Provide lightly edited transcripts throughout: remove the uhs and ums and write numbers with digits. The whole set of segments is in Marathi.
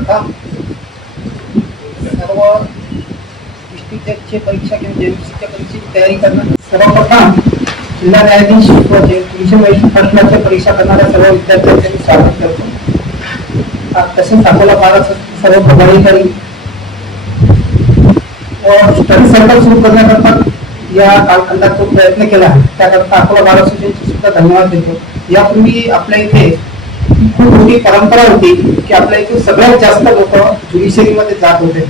सर्वप्रथम सर्व डिस्ट्रिक्टची परीक्षा किंवा जेएमसीच्या परीक्षेची तयारी करणं, सर्वप्रथम जिल्हा न्यायाधीश व डिव्हिजन फर्स्टच्या परीक्षा करणाऱ्या सर्व विद्यार्थ्यांचे स्वागत करतो. तसेच अकोला महाराष्ट्र सर्व प्रभारीकारी व स्टडी सर्कल सुरू करण्याकरता या कालखंडात जो प्रयत्न केला त्याकरता अकोला महाराष्ट्राचे सुद्धा धन्यवाद देतो. यापूर्वी आपल्या इथे खूप मोठी परंपरा होती की आपल्या इथे सगळ्यात जास्त लोक ज्युडिशरीमध्ये जात होते.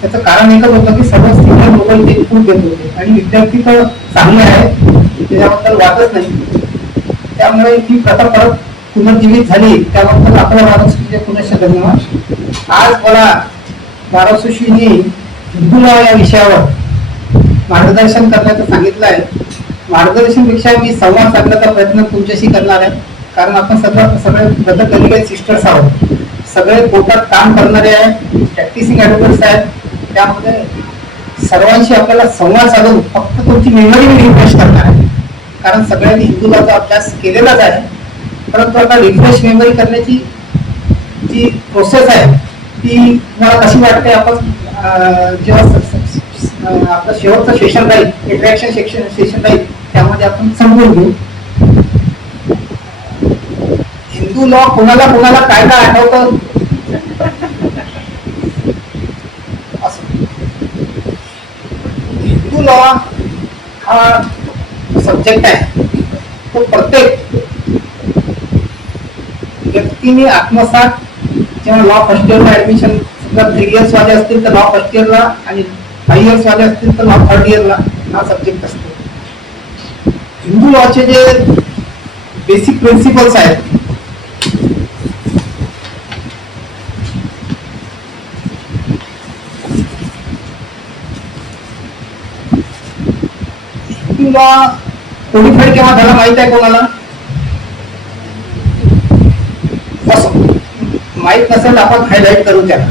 त्याचं कारण एकच होतं की सर्व सिनियर लोक इथे खूप देत होते आणि विद्यार्थी तर चांगले आहे, त्याच्याबद्दल वादच नाही. त्यामुळे ही प्रथा परत पुनर्जीवित झाली, त्याबद्दल आपल्या महाराष्ट्राचे पुनश्च धन्यवाद. आज मला महाराष्ट्राने हिंदू लॉ या विषयावर मार्गदर्शन करण्याचं सांगितलं आहे. मार्गदर्शनपेक्षा मी संवाद साधण्याचा प्रयत्न तुमच्याशी करणार आहे, कारण आपण सगळे ब्रदर डेलिगेट सिस्टर्स आहोत. सगळे कोर्टात काम करणारे आहेत, प्रॅक्टिसिंग ॲडव्होकेट्स आहेत. त्यामध्ये सर्वांशी आपल्याला संवाद साधून फक्त तुमची मेमरी मी रिफ्रेश करणार आहे, कारण सगळ्यांनी हिंदू लॉचा अभ्यास केलेलाच आहे. परंतु आता रिफ्रेश मेमरी करण्याची जी प्रोसेस आहे ती तुम्हाला कशी वाटते, आपण जेव्हा आपलं शेवटचं सेशन राहील, इंटरॅक्शन सेशन राहील, त्यामध्ये आपण समजून घेऊ. हिंदू लॉ कोणाला कोणाला काय काय आठवतं असं. हिंदू लॉ हा सब्जेक्ट आहे तो प्रत्येक व्यक्तीने आत्मसात, जेव्हा लॉ फर्स्ट इयरला ऍडमिशन 3 इयर्स वाले असतील तर लॉ फर्स्ट इयरला, आणि 5 इयर्स वाले असतील तर लॉ थर्ड इयरला हा सब्जेक्ट असतो. हिंदू लॉचे जे बेसिक प्रिन्सिपल्स आहेत, हिंदू लॉ कोडिफाईड केव्हा झाला माहित आहे कोणाला? माहित नसेल आपण हायलाइट करू त्याला.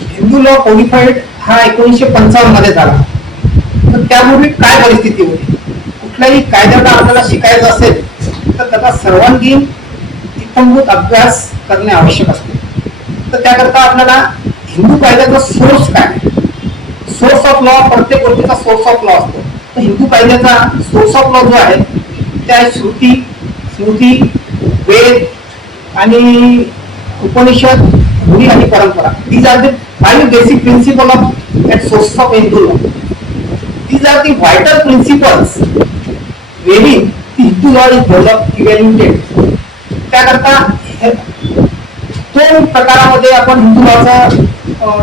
हिंदू लॉ कोडिफाईड हा 1955 मध्ये झाला. तर त्यापूर्वी काय परिस्थिती होती? कुठल्याही कायद्याला आपल्याला शिकायचं असेल तर त्याचा सर्वांगीण इत्थंभूत अभ्यास करणे आवश्यक असते. तर त्याकरता आपल्याला हिंदू कायद्याचा सोर्स काय, सोर्स ऑफ लॉ, प्रत्येक गोष्टीचा सोर्स ऑफ लॉ असतो. तर हिंदू कायद्याचा सोर्स ऑफ लॉ जो आहे त्या श्रुती, स्मृती, वेद आणि उपनिषद, रूढी आणि परंपरा. These are the 5 basic principles of that source of Hindu law. These are the vital principles wherein the Hindu law is developed, evaluated. त्याकरता 2 प्रकारामध्ये आपण हिंदू लॉचं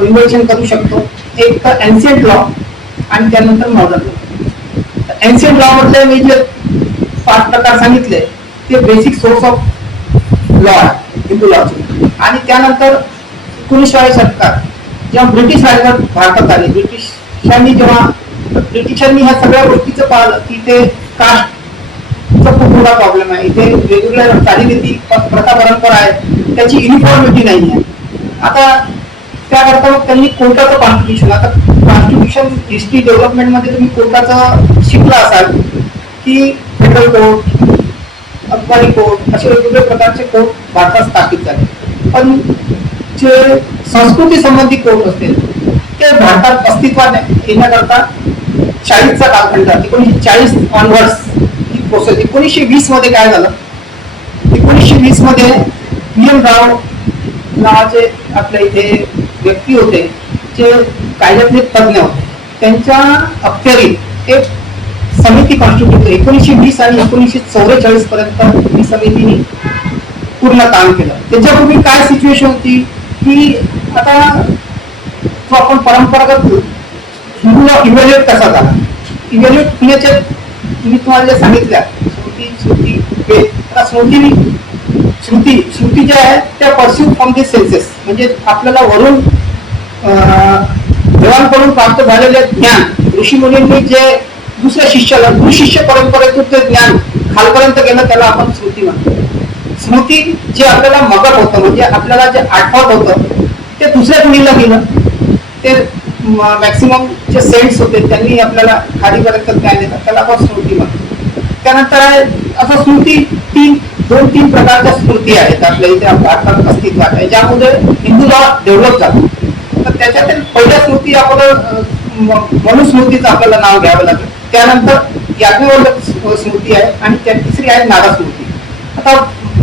रिव्होल्युशन करू शकतो. एक तर एन्शियंट लॉ आणि त्यानंतर मॉडर्न लॉ. एन्शियंट लॉ मधले मी जे 5 प्रकार सांगितले ते बेसिक सोर्स ऑफ लॉ आहे हिंदू लॉचे. आणि त्यानंतर 19व्या शतकात जेव्हा ब्रिटिश राजवट भारतात आली, ब्रिटिशांनी ह्या सगळ्या गोष्टीचं पाहिलं की इथे कास्टचा खूप मोठा प्रॉब्लेम आहे, इथे वेगवेगळ्या चालीरीती, प्रथा, परंपरा आहेत, त्याची युनिफॉर्मिटी नाही आहे. आता त्याकरता मग त्यांनी कोर्टाचं कॉन्स्टिट्यूशन, आता कॉन्स्टिट्यूशन हिस्ट्री डेव्हलपमेंटमध्ये तुम्ही कोर्टाचं शिकला असाल की फेडरल कोर्ट, अखबारी कोर्ट, असे वेगवेगळे प्रकारचे कोर्ट भारतात स्थापित झाले. पण जे संस्कृती संबंधी कोर्ट असतील ते भारतात अस्तित्वात येण्याकरता 40चा कालखंड, 1940 ऑनवर्ड्स ही प्रोसेस. 1920 मध्ये काय झालं, 1920 मध्ये PM राव नावाचे आपल्या इथे व्यक्ती होते जे कायद्यातले तज्ञ होते. त्यांच्या अखत्यारीत एक समिती कॉन्स्टिट्यूट 1920 आणि 1944 पर्यंत ही समितीने पूर्ण काम केलं. त्याच्यापूर्वी काय सिच्युएशन होती की आता आपण परंपरागत हिंदू लॉ इव्हॅल्युएट कसा झाला, इव्हॅल्युएट होण्याच्या मी तुम्हाला जे सांगितल्या श्रुती ज्या आहेत त्या परस्यू फ्रॉम दी सेन्सेस, म्हणजे आपल्याला वरून देवांकडून प्राप्त झालेले ज्ञान ऋषी मुनींनी जे दुसऱ्या शिष्याला, गुरुशिष्य परंपरेतून ते ज्ञान खालपर्यंत गेलं त्याला आपण श्रुती म्हणतो. स्मृती जे आपल्याला मगत होतं, म्हणजे आपल्याला जे आठवत होतं ते दुसऱ्या पिढीला गेलं, ते मॅक्सिमम जे सेंट्स होते त्यांनी आपल्याला खालीपर्यंत ज्ञान देतात, त्याला आपण स्मृती म्हणतो. त्यानंतर असं स्मृती 3 2-3 प्रकारच्या स्मृती आहेत आपल्या इथे भारतात अस्तित्वात आहे, ज्यामध्ये हिंदू लॉ डेव्हलप झाला. तर त्याच्यातील पहिल्या स्मृती आपण मनुस्मृतीचं आपल्याला नाव घ्यावं लागेल. त्यानंतर याज्ञवल्क्य स्मृती आहे आणि त्या तिसरी आहे नारद स्मृती. आता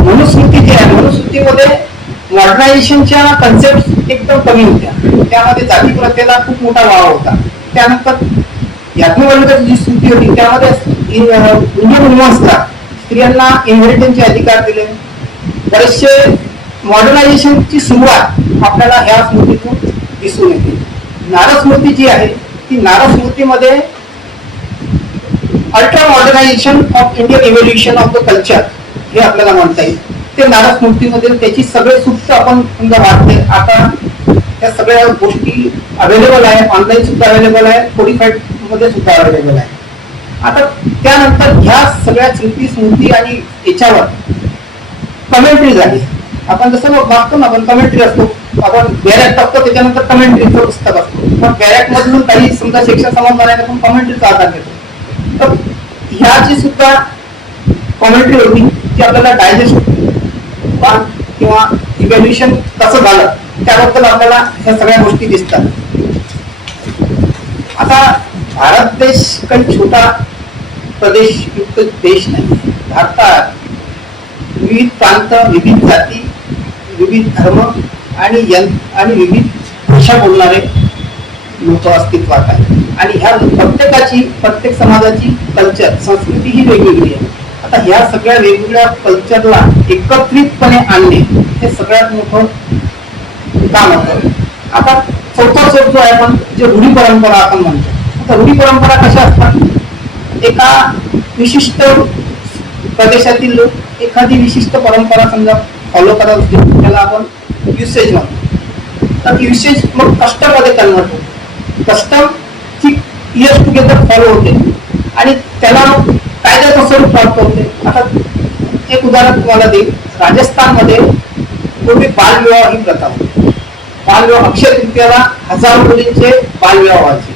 मनुस्मृती जी आहे, मनुस्मृतीमध्ये मॉडर्नायझेशनच्या कन्सेप्ट एकदम कमी होत्या, त्यामध्ये जाती प्रथेला खूप मोठा वाव होता. त्यानंतर याज्ञवल्क्याची जी स्मृती होती त्यामध्ये इंडियन वुमन्सला, स्त्रियांना इनहेरिटन्सचे अधिकार दिले. बरेचसे मॉडर्नायझेशनची सुरुवात आपल्याला ह्या स्मृतीतून दिसून येते. नारद स्मृती जी आहे ती नारद स्मृतीमध्ये ultra modernisation of Indian evolution of the culture हे आपल्याला म्हणता येईल. ते नारद स्मृतीमध्ये त्याची सगळे सूक्त आपण समजा वाचते. आता त्या सगळ्या गोष्टी अवेलेबल आहे, ऑनलाईन सुद्धा अवेलेबल आहे, कोडिफाईड मध्ये सुद्धा अवेलेबल आहे. आता त्यानंतर ह्या सगळ्या स्मृती आणि याच्यावर कमेंट्री झाली. आपण जसं वाचतो ना, आपण कमेंट्री असतो, आपण बॅरॅक्ट असतो, त्याच्यानंतर कमेंट्रीचं पुस्तक असतो. पण बॅरॅक्ट मधून काही समजा सेक्शन समजणार नाही, आपण कमेंट्रीचा आधार घेतो. तर ह्याची सुद्धा कॉमेंट्री होती ती आपल्याला डायजेस्ट किंवा इव्हॅल्युएशन कसं झालं त्याबद्दल आपल्याला ह्या सगळ्या गोष्टी दिसतात. आता भारत देश काही छोटा प्रदेश युक्त देश नाही. भारतात विविध प्रांत, विविध जाती, विविध धर्म आणि विविध भाषा बोलणारे लोक अस्तित्वात आहेत. आणि ह्या प्रत्येक समाजाची कल्चर, संस्कृती ही वेगवेगळी आहे. आता ह्या सगळ्या वेगवेगळ्या कल्चरला एकत्रितपणे आणणे हे सगळ्यात मोठं काम होतं. आता चौथा स्रोत जो आहे आपण जे रूढी परंपरा आपण म्हणतो. आता रूढी परंपरा कशा असतात, एका विशिष्ट प्रदेशातील लोक एखादी विशिष्ट परंपरा समजा फॉलो करत असते, त्याला आपण युसेज म्हणतो. तर युसेज मग कस्टम मध्ये कन्वर्ट होतो. कस्टम ची इयर्स टुगेदर फॉलो होते आणि त्याला कायद्याचं स्वरूप प्राप्त होते. आता एक उदाहरण तुम्हाला देईल. राजस्थानमध्ये पूर्वी बालविवाह ही प्रथा होती. बालविवाह अक्षय तृतीयाला हजारो मुलींचे बालविवाह व्हायचे.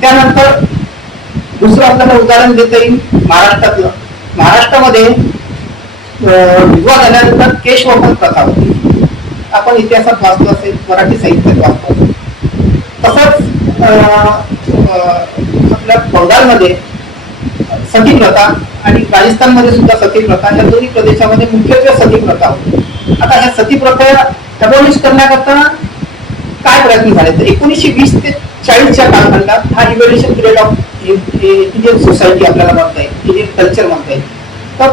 त्यानंतर दुसरं आपल्याला उदाहरण देता येईल महाराष्ट्रातलं. महाराष्ट्रामध्ये विवाह झाल्यानंतर केशवपन प्रथा होती. आपण इतिहासात वाचलो असेल, मराठी साहित्यात वाचतो. तसंच आपल्या बंगालमध्ये सती प्रथा आणि राजस्थानमध्ये सुद्धा सती प्रथा, या दोन्ही प्रदेशामध्ये मुख्यत्वे सती प्रथा होती. आता ह्या सती प्रथा अबॉलिश करण्याकरता काय प्रयत्न झाले, तर 1920 ते 40च्या कालखंडात हा evolution period of Indian society आपल्याला म्हणता येईल, इंडियन कल्चर म्हणता येईल. तर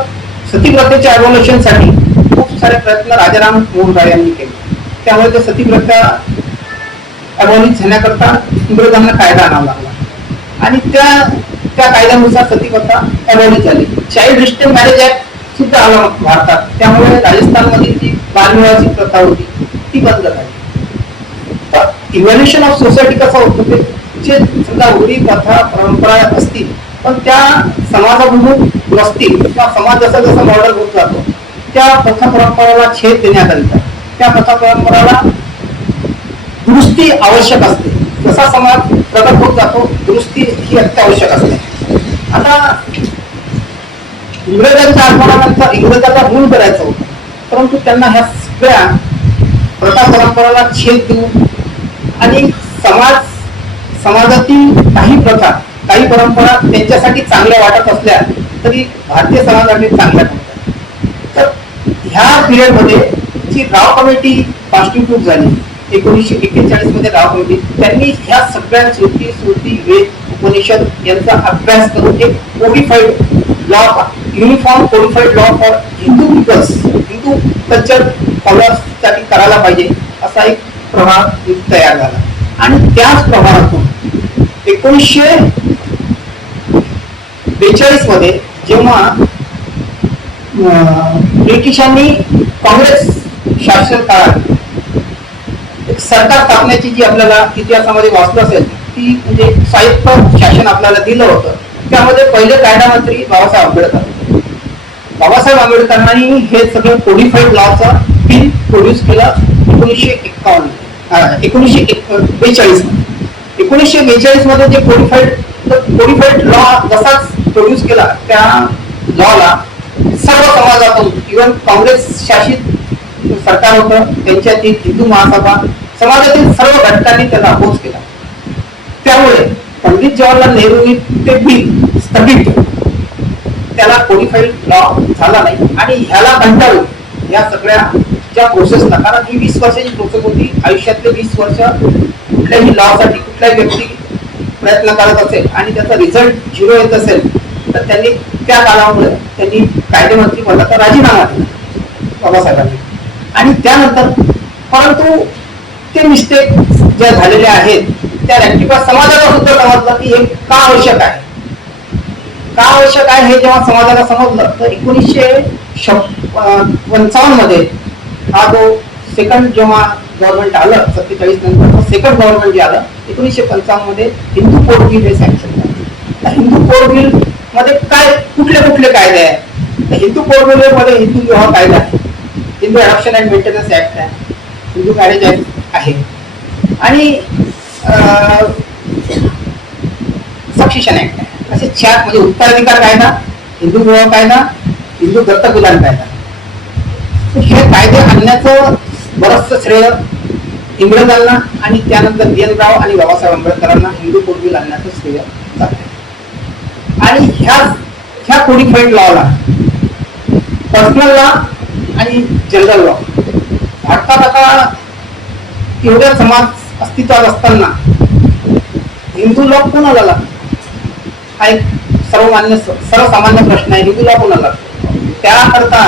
सती प्रथेच्या अबॉलिशनसाठी खूप सारे प्रयत्न राजाराम मोहन राय यांनी केले. त्यामुळे ते सती प्रथा अबॉलिश झाल्याकरता इंग्रजांना कायदा आणावा लागला आणि त्या कायद्यानुसार सती प्रथा अबॉलिश झाली. चाइल्ड रिस्ट्रेंट मॅरेज ऍक्ट सुद्धा आला भारतात. त्यामुळे राजस्थानमधील जी बालविवाहाची प्रथा होती ती बंद झाली. तर इव्हॉल्युशन ऑफ सोसायटी कसं होतं, ते समजा रूढी प्रथा परंपरा असतील पण त्या समाजाभिमुख नसतील किंवा समाज जसा जसा मॉडर्न होत जातो त्या प्रथा परंपराला छेद देण्याकरिता, त्या प्रथा परंपराला दुरुस्ती आवश्यक असते. जसा समाज प्रगत होत जातो दुरुस्ती ही अत्यावश्यक असते. आता इंग्रजांच्या आगमनानंतर इंग्रजांना रूल करायचं होतं, परंतु त्यांना ह्या सगळ्या प्रथा परंपराला छेद देऊन आणि समाजातील काही प्रथा, काही परंपरा त्यांच्यासाठी चांगल्या वाटत असल्या तरी भारतीय समाजासाठी चांगल्या नव्हत्या. तर ह्या पिरियड मध्ये जी राव कमिटी कॉन्स्टिट्यूट झाली 1941 मध्ये, राव कमिटी त्यांनी ह्या सगळ्या स्मृती, वेद, उपनिषद यांचा अभ्यास करून एक codified law, uniform codified law for Hindu peoples, Hindu culture followers साठी करायला पाहिजे असा एक प्रभाव तयार झाला. आणि त्याच प्रभावातून 1942 मध्ये जेव्हा ब्रिटिशांनी काँग्रेस शासन काळात एक सरकार स्थापनेची जी आपल्याला इतिहासामध्ये वाचलं असेल ती म्हणजे स्वायत्त शासन आपल्याला दिलं होतं. त्यामध्ये पहिले कायदा मंत्री बाबासाहेब आंबेडकर होते. बाबासाहेब आंबेडकरांनी हे सगळं कोडिफाईड लॉचा बिल प्रोड्यूस केलं 1942 मध्ये. 1942 मध्ये जे कोडिफाईड लॉ जसाच प्रोड्यूस केला त्या लॉला सर्व समाजातून, इव्हन काँग्रेस शासित सरकार होतं त्यांच्यातील हिंदू महासभा, समाजातील सर्व घटकांनी त्याला अपोज केला. त्यामुळे पंडित जवाहरलाल नेहरूंनी ते बिल स्थगित केलं, त्याला कोडिफाईड लॉ झाला नाही. आणि ह्याला कंटाळून या सगळ्या ज्या प्रोसेसला, कारण ही 20 वर्षाची प्रोसेस होती, आयुष्यातले 20 वर्ष कुठल्याही लॉ साठी कुठल्याही व्यक्ती प्रयत्न करत असेल आणि त्याचा रिझल्ट 0 येत असेल तर त्यांनी त्या काळामुळे त्यांनी कायदेमंत्री पदाचा राजीनामा दिला बाबासाहेबांनी. आणि त्यानंतर परंतु ते मिस्टेक ज्या झालेल्या आहेत त्या रेक्टिफाय समाजाला सुद्धा समजलं की हे का आवश्यक आहे, का आवश्यक आहे हे जेव्हा समाजाला समजलं तर 1955 मध्ये हा जो सेकंड जेव्हा गव्हर्नमेंट आलं 47 नंतर सेकंड गव्हर्नमेंट जे आलं 1955 मध्ये हिंदू कोड बिल हे सँक्शन झालं. हिंदू कोड बिल मध्ये काय कुठले कुठले कायदे आहेत, हिंदू कोड बिल मध्ये हिंदू विवाह कायदा आहे, Hindu adoption and maintenance act आहे, हिंदू मॅरेज ऍक्ट आहे आणि सक्सेशन ऍक्ट आहे. असे 4 म्हणजे उत्तराधिकार कायदा, हिंदू विवाह कायदा, हिंदू दत्तक विधान कायदा. हे कायदे आणण्याचं बरंचसं श्रेय इंग्रजांना आणि त्यानंतर DN राव आणि बाबासाहेब आंबेडकरांना हिंदू कोड बिल आणण्याचं श्रेय जाते. आणि ह्या कोडिफाईड लॉला पर्सनल लॉ आणि जनरल लॉ, भारतात आता एवढ्या समाज अस्तित्वात असताना हिंदू लॉ कोणाला लागतो हा एक सर्वसामान्य प्रश्न आहे. हिंदू लॉ कोणाला लागतो त्याकरता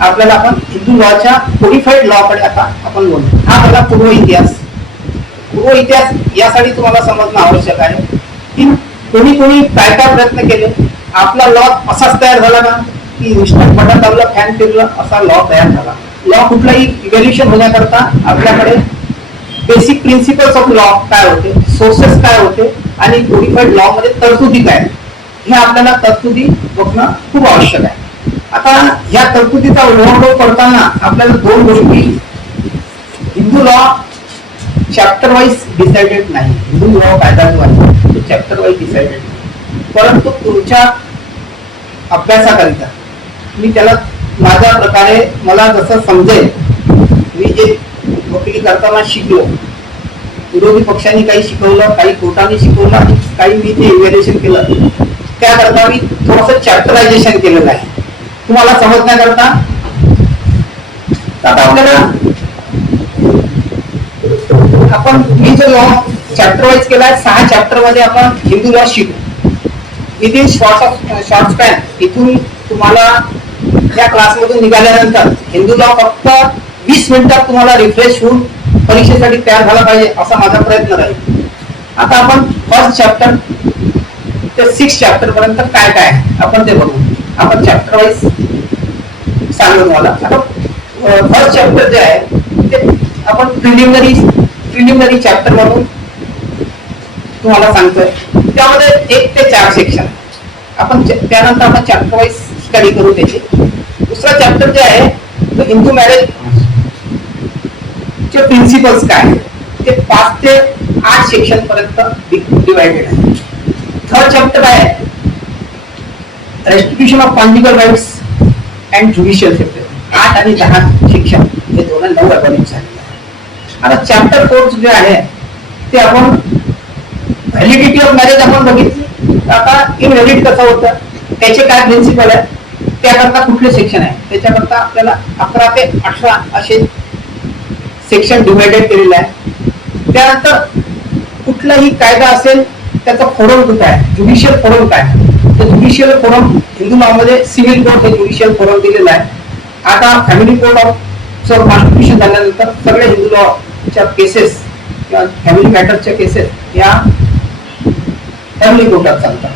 आपल्याला आपण हिंदू लॉच्या कोडिफाईड लॉ कडे आता आपण बोलतो. हा आपला पूर्व इतिहास यासाठी तुम्हाला समजणं आवश्यक आहे की कोणी काय काय प्रयत्न केले. आपला लॉ असाच तयार झाला का की नुसतं बटन दाबलं फॅन फिरलं असा लॉ तयार झाला. लॉ कुठलाही इव्हॅल्युएशन होण्याकरता आपल्याकडे बेसिक प्रिन्सिपल्स ऑफ लॉ काय होते, सोर्सेस काय होते आणि कोडिफाईड लॉ मध्ये तरतुदी काय, हे आपल्याला तरतुदी बघणं खूप आवश्यक आहे. आता या तरतुदीचा ओव्हरलोड करताना आपल्याला 2 गोष्टी, Hindu law chapter wise decided नाही, हिंदू विवाह कायदा जो आहे तो चॅप्टर वाईज डिसाइडेड नाही, परंतु तुमच्या अभ्यासाकरिता मी त्याला माझ्या प्रकारे मला जसं समजेल, मी जे वकिली करताना शिकलो, विरोधी पक्षांनी काही शिकवलं, काही कोर्टाने शिकवलं आणि काही मी ते इव्हॅल्युएशन केलं, त्याकरता मी थोडंसं चॅप्टरायझेशन केलेलं आहे तुम्हाला समजण्याकरता. आता आपल्याला आपण मी जो लॉ चॅप्टर वाईज केलाय 6 चॅप्टर मध्ये आपण हिंदू लॉ शिकू विदिन शॉर्ट स्पॅन. इथून तुम्हाला या क्लासमधून निघाल्यानंतर हिंदू लॉ फक्त 20 मिनिटात तुम्हाला रिफ्रेश होऊन परीक्षेसाठी तयार झाला पाहिजे असा माझा प्रयत्न राहील. आता आपण फर्स्ट चॅप्टर ते 6 चॅप्टर पर्यंत काय काय आपण ते बघू. आपण चॅप्टर वाईज सांगू तुम्हाला. आता फर्स्ट चॅप्टर जे आहे ते आपण प्रिलिमिनरी चॅप्टर म्हणून तुम्हाला सांगतोय. त्यामध्ये 1 ते 4 सेक्शन आपण त्यानंतर आपण चॅप्टर वाईज स्टडी करू त्याचे. दुसरा चॅप्टर जे आहे तो हिंदू मॅरेज चे प्रिन्सिपल्स काय ते 5 ते 8 सेक्शन पर्यंत डिवायडेड आहे. थर्ड चॅप्टर आहे restitution of conjugal rights and judicial sector. 8 आणि 10 सेक्शन हे 9 अबॉलिश झालेले आहे. आता चॅप्टर 4 जे आहे ते आपण व्हॅलिडिटी ऑफ मॅरेज आपण बघितली. आता इनव्हॅलिड कसं होतं त्याचे काय प्रिन्सिपल आहे, त्याकरता कुठले सेक्शन आहे, त्याच्याकरता आपल्याला 11 ते 18 असे सेक्शन डिवायडेड केलेलं आहे. त्यानंतर कुठलाही कायदा असेल त्याचा फोरम कुठे आहे, ज्युडिशियल फोरम काय, तर ज्युडिशियल फोरम हिंदू लॉ मध्ये सिव्हिल कोर्ट हे ज्युडिशियल फोरम दिलेला आहे. आता फॅमिली कोर्ट ऑफ कॉन्स्टिट्यूशन झाल्यानंतर सगळे हिंदू लॉच्या केसेस किंवा फॅमिली मॅटरच्या केसेस या फॅमिली कोर्टात चालतात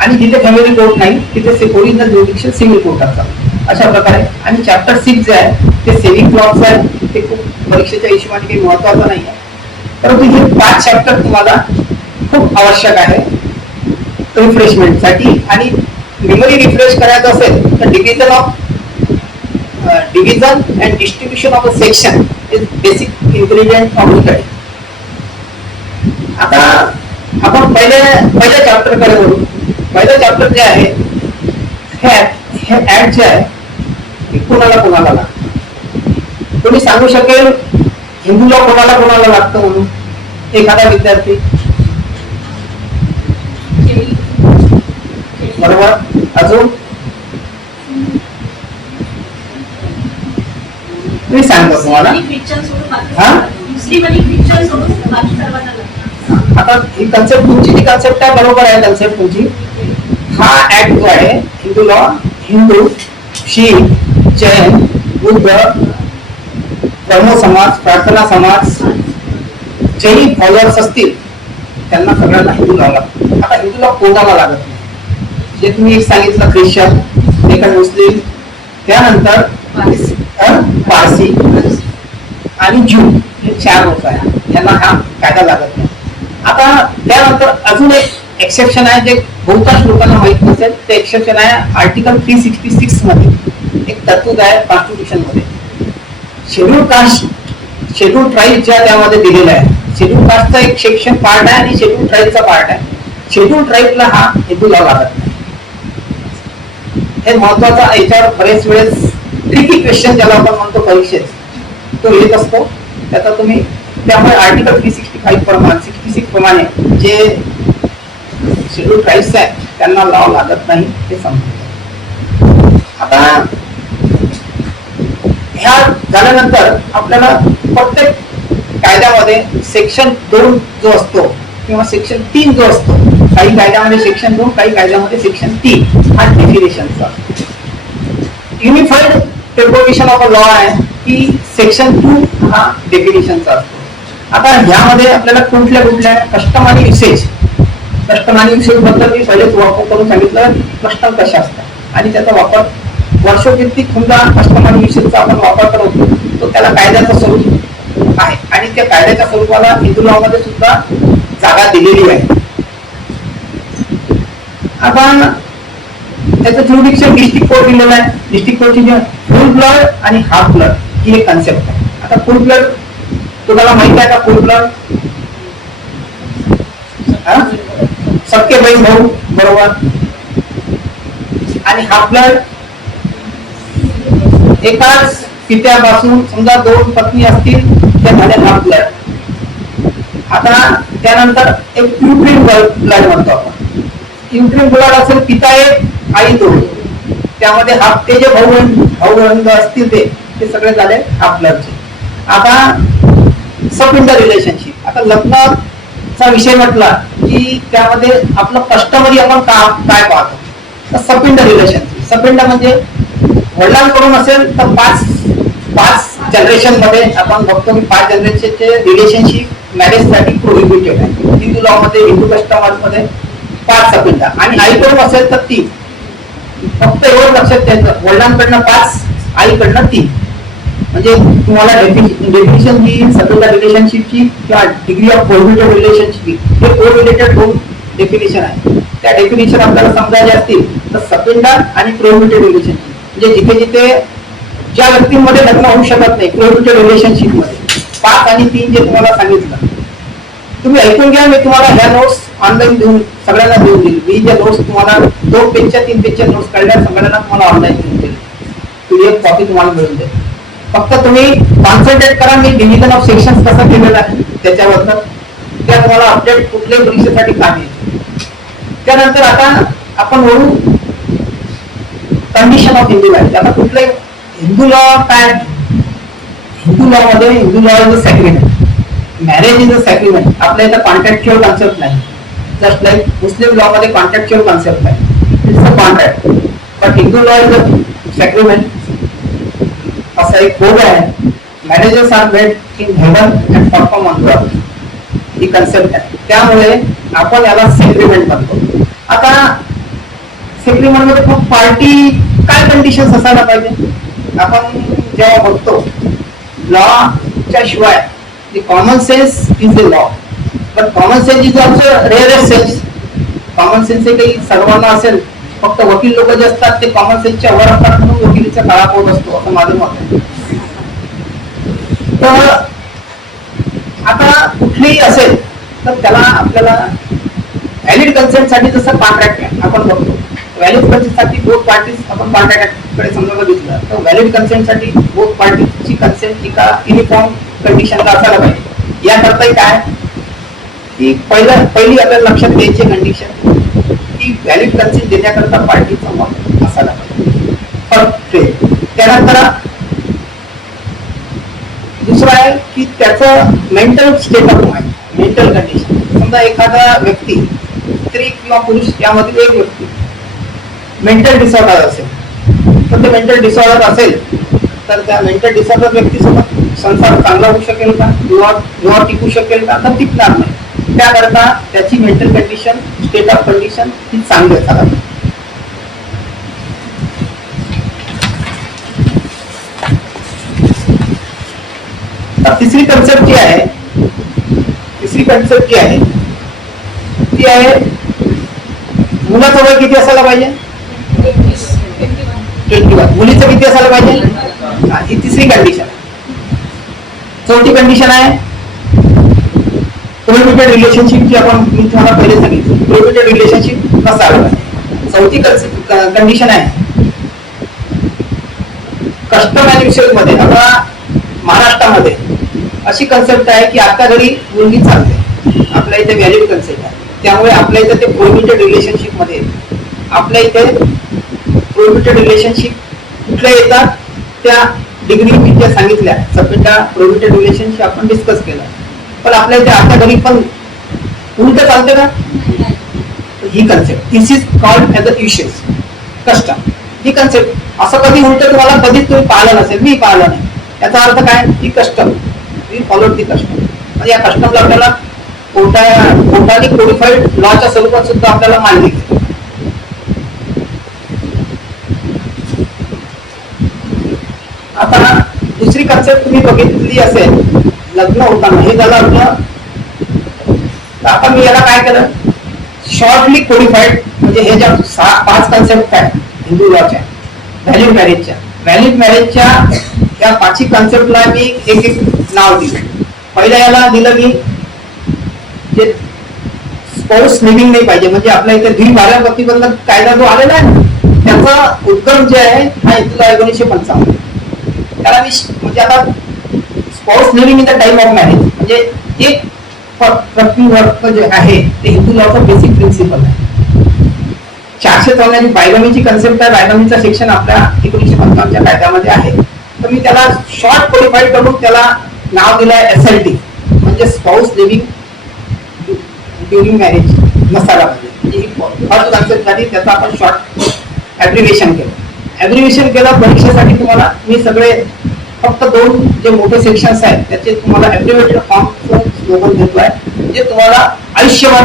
आणि जिथे फॅमिली कोर्ट नाही तिथे ओरिजिनल ज्युडिशियल सिव्हिल कोर्टात चालतात अशा प्रकारे. आणि चॅप्टर 6 जे आहे ते सेव्हिंग क्लॉज आहे, ते खूप परीक्षेच्या हिशोबाने काही महत्वाचं नाही आहे, परंतु हे 5 चॅप्टर तुम्हाला खूप आवश्यक आहे रिफ्रेशमेंटसाठी. आणि मेमरी रिफ्रेश करायचं असेल तर division and distribution of a section is basic ingredient of study. आता आपण पहिल्या चॅप्टर कडे वळू. पहिलं चॅप्टर जे आहे हे ऍड जे आहे ते कोणाला कोणाला लागतं? कोणी सांगू शकेल हिंदू लॉ कोणाला कोणाला लागतं म्हणून? एखादा विद्यार्थी. बरोबर. अजून मी सांगतो तुम्हाला. आता ही कन्सेप्ट तुमची जी कन्सेप्ट आहे बरोबर आहे कन्सेप्ट तुमची. हा ऍक्ट जो आहे हिंदू लॉ, हिंदू, शीख, जैन, बुद्ध, ब्रह्म समाज, प्रार्थना समाज, जैन फॉलोअर्स असतील त्यांना सगळ्यांना हिंदू लॉ लागतो. आता हिंदू लॉ कोणाला लागत नाही? जे तुम्ही एक सांगितलं ख्रिश्चन, सेकंड मुस्लिम, त्यानंतर पारसी आणि ज्यू, हे 4 लोक आहेत यांना हा कायदा लागत नाही. आता त्यानंतर अजून एक एक्सेप्शन आहे जे बहुतांश लोकांना माहित नसेल. ते एक्सेप्शन आहे आर्टिकल 366 मध्ये एक तरतूद आहे कॉन्स्टिट्यूशन मध्ये. शेड्यूल कास्ट, शेड्यूल ट्राईब ज्या त्यामध्ये दिलेला आहे. शेड्यूल कास्टचा एक सेक्शन पार्ट आहे आणि शेड्यूल ट्राईबचा पार्ट आहे. शेड्यूल ट्राईबला हा हिंदू लॉ लागत नाही. हे महत्वाचा. याच्यावर बरेच वेळेस ट्रिकी क्वेश्चन ज्याला आपण म्हणतो परीक्षेत तो येत असतो. त्याचा तुम्ही त्यामुळे आर्टिकल 365 प्रमाणे 66 प्रमाणे जे शेड्यूल ट्राईब्स आहेत त्यांना लॉ लागत नाही हे समजतं. आता ह्या झाल्यानंतर आपल्याला प्रत्येक कायद्यामध्ये सेक्शन 2 जो असतो किंवा सेक्शन 3 जो असतो, काही कायद्यामध्ये सेक्शन 2, काही कायद्यामध्ये सेक्शन 3 हा डेफिनेशनचा. Unified proposition of a law आहे की सेक्शन 2 हा डेफिनेशनचा असतो. आता ह्यामध्ये आपल्याला कुठल्या कुठल्या कस्टम आणि युसेज, कस्टम आणि युसेज बद्दल मी पहिलेच वापर करून सांगितलं. कस्टम कशा असतात आणि त्याचा वापर वर्षोकिती समजा कस्टम आणि युसेजचा आपण वापर करतो तो त्याला कायद्याचं स्वरूप आहे आणि त्या कायद्याच्या स्वरूपाला हिंदू लॉ मध्ये सुद्धा जागा दिलेली आहे. आता त्याचं ज्युरिडिक्शन डिस्ट्रिक्ट कोर्ट दिलेलं आहे. डिस्ट्रिक्ट कोर्टची फुल ब्लड आणि हाफ ब्लड ही एक कन्सेप्ट आहे. आता फुल ब्लड तुम्हाला माहिती आहे का? फुल ब्लड सख्खे बहीण भाऊ, बरोबर. आणि हाफ ब्लड एकाच पित्यापासून समजा 2 पत्नी असतील ते झाले हाफ ब्लड. आता त्यानंतर एक प्युरिन ब्लड म्हणतो आपण. प्युरिन ब्लड असेल पिता 1 आई 2, त्यामध्ये हाफ ते जे भाऊ असतील ते सगळे झाले हाफ ब्लडचे. आता सब इंटर रिलेशनशिप. आता लग्नाचा विषय म्हटला की त्यामध्ये आपलं कस्टमरी आपण काय पाहतो तर सब इंटर रिलेशनशिप. सब इंटर म्हणजे वडिलांकडून असेल तर 5 जनरेशन मध्ये आपण बघतो की 5 जनरेशनचे रिलेशनशिप मॅरेज साठी प्रोहिबिटेड आहे. हिंदू लॉ मध्ये, हिंदू कस्टमर मध्ये 5 सब इंटर. आणि आईकडून असेल तर 3. फक्त एवढं लक्षात द्यायचं, वडिलांकडनं 5, आईकडनं 3. म्हणजे तुम्हाला डेफिनेशन जी सबइंटर रिलेशनशिपची किंवा डिग्री ऑफ प्रोहिबिटेड रिलेशनशिप हे कोरिलेटेड 2 डेफिनेशन आहे. त्या डेफिनेशन आपल्याला समजायचे असतील तर सबइंटर आणि प्रोहिबिटेड रिलेशनशिप म्हणजे जिथे जिथे ज्या व्यक्तींमध्ये लग्न होऊ शकत नाही प्रोहिबिटेड रिलेशनशिप मध्ये 5 आणि 3 जे तुम्हाला सांगितलं तुम्ही ऐकून घ्या. मी तुम्हाला ह्या नोट्स ऑनलाईन देऊन सगळ्यांना देऊन दिली. मी जे नोट्स तुम्हाला 2 पेजच्या 3 पेजच्या नोट्स काढल्या सगळ्यांना तुम्हाला ऑनलाईन देऊन दिली. PDF कॉपी तुम्हाला मिळून देईल. फक्त तुम्ही कॉन्सन्ट्रेट करा मी डिव्हिजन ऑफ सेक्शन कसं केलेलं आहे त्याच्याबद्दल. त्या तुम्हाला अपडेट कुठल्याही परीक्षेसाठी काम येईल. त्यानंतर आता आपण वळू कंडिशन ऑफ हिंदू मॅरेज. आता कुठले हिंदू लॉ काय? हिंदू लॉ मध्ये Hindu law is a sacrament, marriage is a sacrament. आपल्या इथं कॉन्ट्रॅक्च्युअल कॉन्सेप्ट नाही. जस्ट लाईक मुस्लिम लॉ मध्ये कॉन्ट्रॅक्च्युअल कॉन्सेप्ट आहे, it's a contract. But Hindu law is a sacrament. असा एक कोड आहे, marriages are made in heaven and perform on earth, ही कन्सेप्ट आहे. त्यामुळे आपण याला सेक्रिमेंट म्हणतो. आता सेक्रिमेंट मध्ये खूप पार्टी काय कंडिशन्स असायला पाहिजे? आपण जेव्हा बघतो लॉच्या शिवाय common sense is the law, but common sense is also rarest sense. Common sense हे काही सर्वांना असेल, फक्त वकील लोक जे असतात ते कॉमन सेन्सच्या वर असतात म्हणून वकिलीचा काळा कोट असतो असं माझं मत आहे. तर आता कुठलीही असेल तर त्याला आपल्याला व्हॅलिड कन्सेंट साठी जसं कॉन्ट्रॅक्ट आहे आपण बघतो व्हॅलिड कन्सेंटसाठी बोथ पार्टीज आपण कॉन्ट्रॅक्टकडे समजा बघितलं तर व्हॅलिड कन्सेंटसाठी बोथ पार्टीजची कन्सेंट एका युनिफॉर्म कंडिशनला असायला पाहिजे. याकरता काय की पहिली आपल्याला लक्षात द्यायची कंडिशन की व्हॅलिड कन्सेंट देण्याकरता पार्टीचा मत असायला पाहिजे फक्त. त्यानंतर दुसरं आहे की त्याचं mental state of mind, mental condition. समजा एखादा व्यक्ती, स्त्री किंवा पुरुष यामधील एक व्यक्ती मेंटल डिसऑर्डर असेल तर ते मेंटल डिसऑर्डर असेल तर त्या मेंटल डिसऑर्डर व्यक्तीसोबत संसार चांगला होऊ शकेल का, विवाह टिकू शकेल का, तर टिकणार नाही. त्याकरता त्याची mental condition, state of condition ही चांगली असावी. तिसरी कन्सेप्ट जी आहे ती आहे मुलाचं वय किती असायला पाहिजे, 21. मुलीचं किती असायला पाहिजे, ही तिसरी कंडिशन. चौथी कंडिशन आहे प्रोहिबिटेड रिलेशनशिप, जी आपण मी तुम्हाला पहिले सांगितली. प्रोहिबिटेड रिलेशनशिप नसावं पाहिजे. चौथी कंडिशन आहे कस्टम अँड मध्ये. आता महाराष्ट्रामध्ये अशी कन्सेप्ट आहे की आता घरी मुलगी चालते, आपल्या इथे व्हॅलिड कन्सेप्ट आहे, त्यामुळे आपल्या इथे ते प्रोहिबिटेड रिलेशनशिप मध्ये. आपल्या इथे प्रोहिबिटेड रिलेशनशिप कुठल्या येतात, त्या डिग्री मी ज्या सांगितल्या सबमिटा प्रोहिबिटेड रिलेशनशिप आपण डिस्कस केलं. पण आपल्या इथे आता घरी पण उलट चालते का, ही concept this is called as a issues custom. ही कन्सेप्ट असं कधी उलट तुम्हाला कधीच तुम्ही पाहिलं नसेल, मी पाहिलं नाही. याचा अर्थ काय, ही custom we followed the custom. म्हणजे या कस्टमला आपल्याला कोर्टाने कोडिफाईड लॉच्या स्वरूपात सुद्धा आपल्याला मानली. आता दुसरी कन्सेप्ट तुम्ही बघितली असेल, लग्न होताना हे झालं आपलं. तर आता मी याला काय केलं, शॉर्टली कोडिफाईड, म्हणजे हे ज्या 5 कन्सेप्ट आहेत हिंदू लॉच्या व्हॅलिड मॅरेजच्या या 5 कन्सेप्टला मी एक नाव दिलं. पहिल्या याला दिलं मी जे स्पाउस लिव्हिंग नाही पाहिजे, म्हणजे आपल्या इथे द्विभार्या प्रतिबंधक कायदा जो आलेला आहे त्याचा उद्गम जे आहे हा 1955. त्याला मी म्हणजे आता spouse living in the time of marriage म्हणजे एक प्रतिवर्त जे आहे ते हिंदू लॉचं बेसिक प्रिन्सिपल आहे. 454 बायगमीची कन्सेप्ट आहे. बायगमीचं शिक्षण आपल्या 1955च्या कायद्यामध्ये आहे. तर मी त्याला शॉर्ट क्वालिफाईड करून त्याला नाव दिलं आहे SLT, म्हणजे स्पाउस लिव्हिंग ड्युरिंग मॅरेज नसायला पाहिजे. ही फर्स्ट कन्सेप्ट झाली, त्याचा आपण शॉर्ट ॲब्रिव्हिएशन केलं. परीक्षेसाठी तुम्हाला मी सगळे फक्त 2 जे मोठे सेक्शन्स आहेत त्याचे तुम्हाला ॲब्रिव्हिएटेड फॉर्म स्लोगन देतोय, जे तुम्हाला आयुष्यभर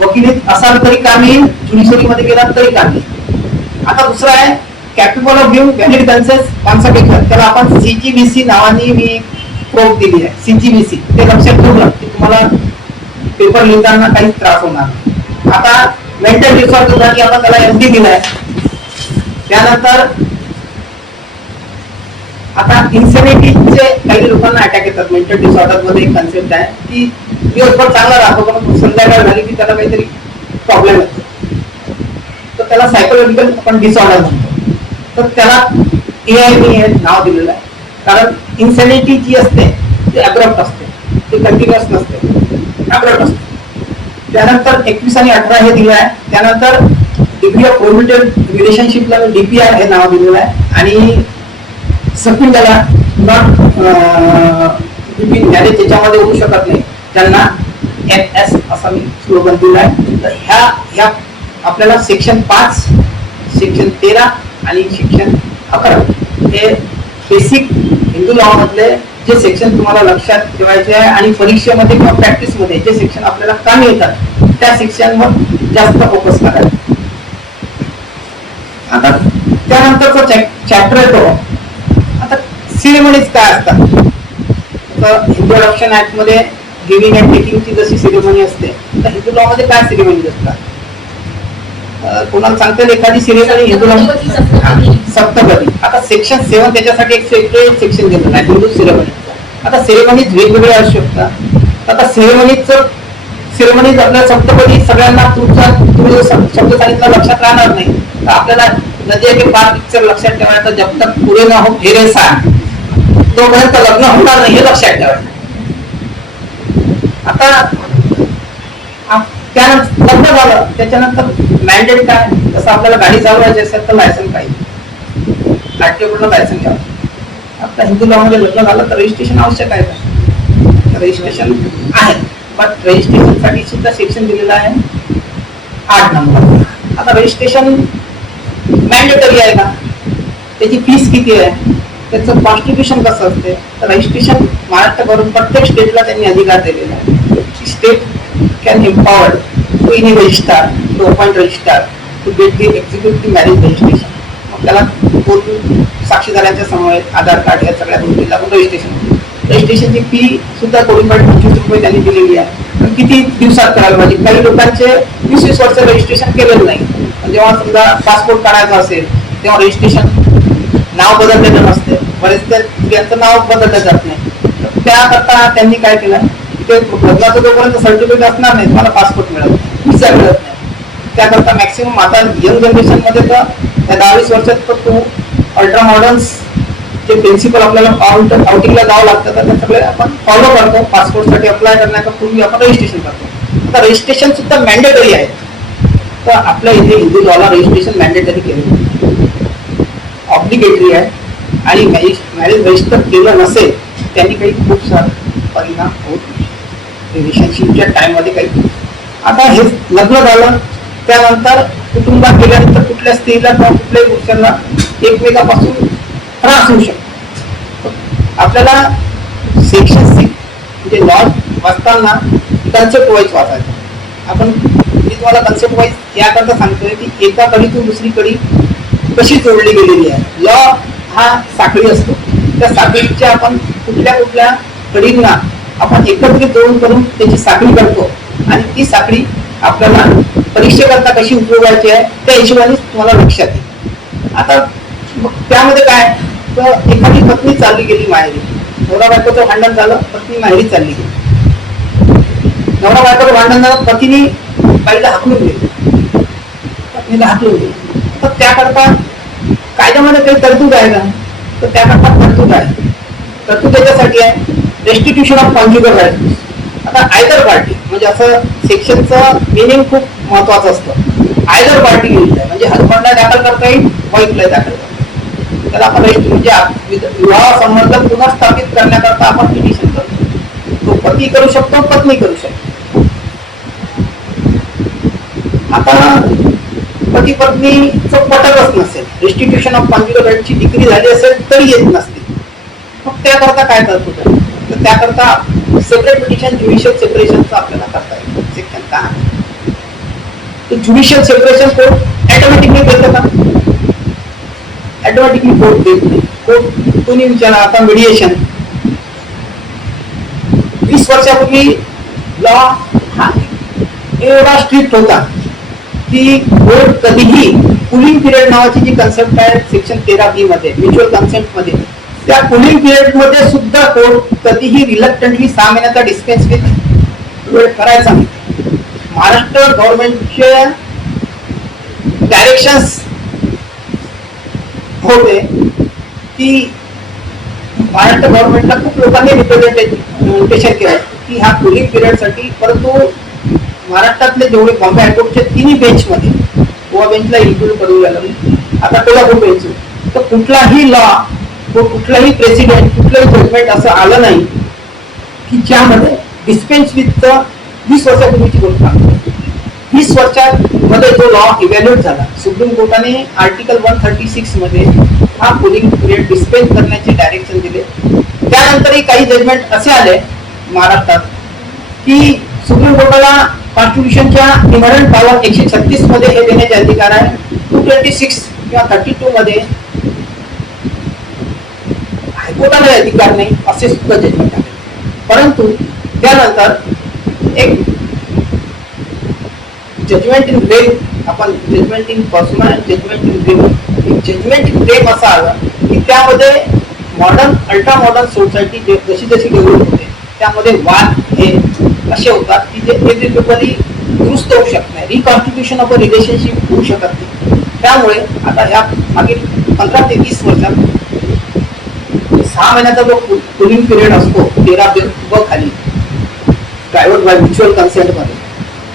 वकिलीत असाल तरी काम येईल, ज्युडिशरीमध्ये गेलात तरी काम येईल. आता दुसरं आहे capable of giving valid consent consultation. त्याला आपण CGBC नावाने मी प्रोब दिली आहे. CGBC ते लक्षात ठेवलं की तुम्हाला पेपर लिहिताना काही त्रास होणार नाही. आता मेंटल डिसऑर्डर साठी आपण त्याला MD दिलाय. त्यानंतर आता इन्सेनिटीचे काही लोकांना अटॅक येतात. मेंटल डिसऑर्डर मध्ये एक कन्सेप्ट आहे की दिवसभर चांगला राहतो पण संध्याकाळ झाली की त्याला काहीतरी प्रॉब्लेम येतो, तर त्याला सायकोलॉजिकल आपण डिसऑर्डर म्हणतो. तर त्याला AIB नाव दिलेलं आहे, कारण इन्सेनिटी जी असते ती अब्रप्ट असते, ती कंटिन्युअस नसते, अब्रप्ट असते. त्यानंतर 21 आणि 18 हे दिलं आहे. त्यानंतर डिग्री ऑफ प्रोहिबिटेड रिलेशनशिपला DPR हे नाव दिलेलं आहे. आणि सबमिटाला नॉट बिटवीन मॅरेज ज्याच्यामध्ये होऊ शकत नाही त्यांना NS असा मी स्लोगन दिला आहे. तर ह्या आपल्याला सेक्शन 5, सेक्शन 13 आणि सेक्शन 11 हे बेसिक हिंदू लॉ मधले जे सेक्शन तुम्हाला लक्षात ठेवायचे आहे आणि परीक्षेमध्ये किंवा प्रॅक्टिसमध्ये जे सेक्शन आपल्याला कामी येतात त्या सेक्शनवर जास्त फोकस करायचा. आता त्यानंतरचा चॅप्टर येतो आता सिरेमनीज काय असतात. तर हिंदू अडॉप्शन ऍक्ट मध्ये गिव्हिंग अँड टेकिंगची जशी सिरेमनी असते तर हिंदू लॉ मध्ये काय सिरेमनी असतात, कोणाला सांगता येईल एखादी सिरेमनी हिंदू लॉ? सप्तपदी. आता सेक्शन 7 त्याच्यासाठी एक सेपरेट सेक्शन दिलेलं आहे हिंदू सिरेमनी. आता सिरेमनीज वेगवेगळ्या असू शकतात. आता सिरेमनीचं सेरेमनीत आपल्याला सप्तपदी सगळ्यांना तुम्ही जो शब्द सांगितला लक्षात राहणार नाही, तर आपल्याला नदिया के पार पिक्चर लक्षात ठेवायचं, जब तक पुरे ना हो फेरे साथ तोपर्यंत लग्न होणार नाही हे लक्षात ठेवायचं. आता त्यानंतर लग्न झालं त्याच्यानंतर मॅन्डेट काय, जसं आपल्याला गाडी चालवायची असेल तर लायसन पाहिजे, नाट्यपूर्ण लायसन घ्यावं. आता हिंदू लॉ मध्ये लग्न झालं तर रजिस्ट्रेशन आवश्यक आहे का? रजिस्ट्रेशन आहे, बट रजिस्ट्रेशन साठी सुद्धा सेक्शन दिलेलं आहे 8 नंबर. आता रजिस्ट्रेशन मॅन्डेटरी आहे का, त्याची फीस किती आहे, त्याचं कॉन्स्टिट्यूशन कसं असते, तर रजिस्ट्रेशन महाराष्ट्रावरून प्रत्येक स्टेटला त्यांनी अधिकार दिलेला आहे. State can empowered to any registrar to appoint registrar to get the execute the marriage registration. मग त्याला साक्षीदारांच्या समवेत आधार कार्ड या सगळ्या गोष्टी लागून रजिस्ट्रेशनची फी सुद्धा कोणीकडे 25 रुपये त्यांनी दिलेली आहे. पण किती दिवसात करायला पाहिजे, काही लोकांचे 20-20 वर्ष रजिस्ट्रेशन केलेलं नाही. जेव्हा समजा पासपोर्ट काढायचा असेल तेव्हा रजिस्ट्रेशन नाव बदललेलं नसते, बरेच त्यांचं नाव बदललं जात नाही. त्याकरता त्यांनी काय केलं, ते लग्नाचं जोपर्यंत सर्टिफिकेट असणार नाही तुम्हाला पासपोर्ट मिळत नाही, व्हिसा मिळत नाही. त्याकरता मॅक्सिमम आता यंग जनरेशन मध्ये तर त्या 10-20 वर्षात तर तू अल्ट्रा मॉडर्न्स जे प्रिन्सिपल आपल्याला आउटिंगला जावं लागतं तर ते सगळे आपण फॉलो करतो. पासपोर्ट साठी अप्लाय करण्याच्या पूर्वी आपण रजिस्ट्रेशन करतो. आता रजिस्ट्रेशन सुद्धा मॅन्डेटरी आहे. तर आपल्या इथे हिंदू लॉला रजिस्ट्रेशन मॅन्डेटरी केलं, ऑब्लिगेटरी आहे. आणि मॅरेज रजिस्टर केलं नसेल त्यांनी काही खूप सारे परिणाम होत रिलेशनशिपच्या टाइम मध्ये काही. आता हे लग्न झालं त्यानंतर कुटुंबात गेल्यानंतर कुठल्या स्त्रीला किंवा कुठल्याही पुरुषाला एकमेकापासून त्रास होऊ शकतो. आपल्याला सेक्शन 6 म्हणजे लॉ वाचताना कन्सेप्ट वाईज वाचायचं. आपण मी तुम्हाला कन्सेप्ट वाईज याकरता सांगतोय की एका कडीतून दुसरी कडी कशी जोडली गेलेली आहे. लॉ हा साखळी असतो, त्या साखळीच्या आपण कुठल्या कुठल्या कडींना आपण एकत्रित जोडून करून त्याची साखळी करतो आणि ती साखळी आपल्याला परीक्षेकरता कशी उपयोगायची आहे त्या हिशोबाने तुम्हाला लक्षात येईल. आता त्यामध्ये काय, तर एखादी पत्नी चालली गेली माहेरी, नवरा बायकोचं भांडण झालं, पत्नी माहेरी चालली गेली. नवरा बायकोचं भांडण झालं, पतीने बाईला हाकलून गेली, पत्नीला हाकलून गेली. तर त्याकरता कायद्यामध्ये काही तरतूद आहे का, तर त्याकरता तरतूद आहे. तरतूद त्याच्यासाठी आहे रेस्टिट्यूशन ऑफ कॉन्ज्युगल राईट्स. आता आयदर पार्टी म्हणजे असं सेक्शनचं मिनिंग खूप महत्वाचं असतं. आयदर पार्टी घेतलं आहे म्हणजे हजबंडला दाखल करता येईल, वाईफला दाखल करता येईल. त्याला आपण म्हणजे विवाह संबंध पुनर्स्थापित करण्याकरता आपण पिटिशन करतो. तो पती करू शकतो, पत्नी करू शकतो. आता पती पत्नीचं पटतच नसेल, रेस्टिट्यूशन ऑफ कॉन्ज्युगल राईटची डिग्री झाली असेल तरी येत नसते, मग त्याकरता काय करतो, तर त्याकरता सेपरेट पिटिशन ज्युडिशियल सेपरेशनचं आपल्याला करता येईल. सेक्शन 10 तर ज्युडिशियल सेपरेशन कोर्ट ऑटोमॅटिकली देतं का, ऑटोमॅटिकली कोर्ट देत नाही. कोर्ट तुम्ही विचारा. आता मिडिएशन 20 वर्षापूर्वी लॉ हा एवढा स्ट्रिक्ट होता की कोर्ट कधीही कुलिंग पिरियड नावाची जी कन्सेप्ट आहे सेक्शन 13B मध्ये म्युच्युअल कन्सेंट मध्ये, त्या कुलिंग पिरियड मध्ये सुद्धा कोर्ट कधीही रिलक्टंटली 6 महिन्याचा डिस्पेन्स वेळ करायचा नाही. महाराष्ट्र गव्हर्नमेंटचे डायरेक्शन्स होते की महाराष्ट्र गव्हर्नमेंटला खूप लोकांनी रिप्रेझेंटेशन केलं की हा कुलिंग पिरियड साठी, परंतु महाराष्ट्रातले जेवढे बॉम्बे हायकोर्टचे 3 बेंच मध्ये गोवा बेंचला इन्क्लूड करू लागले, आता कोल्हापूर बेंच, तर कुठलाही लॉ कुठलाही प्रेसिडेंट कुठलंही जजमेंट असं आलं नाही की ज्यामध्ये डिस्पेन्स विथ 20 वर्षापूर्वीची गोष्ट आहे. 20 वर्षांमध्ये जो लॉ इव्हॅल्युएट झाला, सुप्रीम कोर्टाने आर्टिकल 136 मध्ये हा कुलिंग पिरियड डिस्पेन्स करण्याचे डायरेक्शन दिले. त्यानंतरही काही जजमेंट असे आले महाराष्ट्रात की सुप्रीम कोर्टाला कॉन्स्टिट्यूशनच्या इन्हेरंट पॉवर 136 मध्ये हे देण्याचे अधिकार आहे, 226 किंवा 32 मध्ये हायकोर्टाला अधिकार नाही असे सुद्धा जजमेंट आले. परंतु त्यानंतर एक जजमेंट इन रेम, आपण judgment in personal judgment in rem, judgment in rem असं आलं की त्यामध्ये मॉडर्न अल्ट्रा मॉडर्न सोसायटी जशी जशी डेव्हलप होते त्यामध्ये वाद हे असे होतात की जे इरिव्हर्सिबली दुरुस्त होऊ शकत नाही, रिकॉन्स्टिट्यूशन ऑफ अ रिलेशनशिप होऊ शकत नाही. त्यामुळे आता या मागील 15 ते 20 वर्षात 6 महिन्याचा जो कुलिंग पिरियड असतो 13 खाली ड्रायव्हर बाय म्युच्युअल कन्सेंट मध्ये,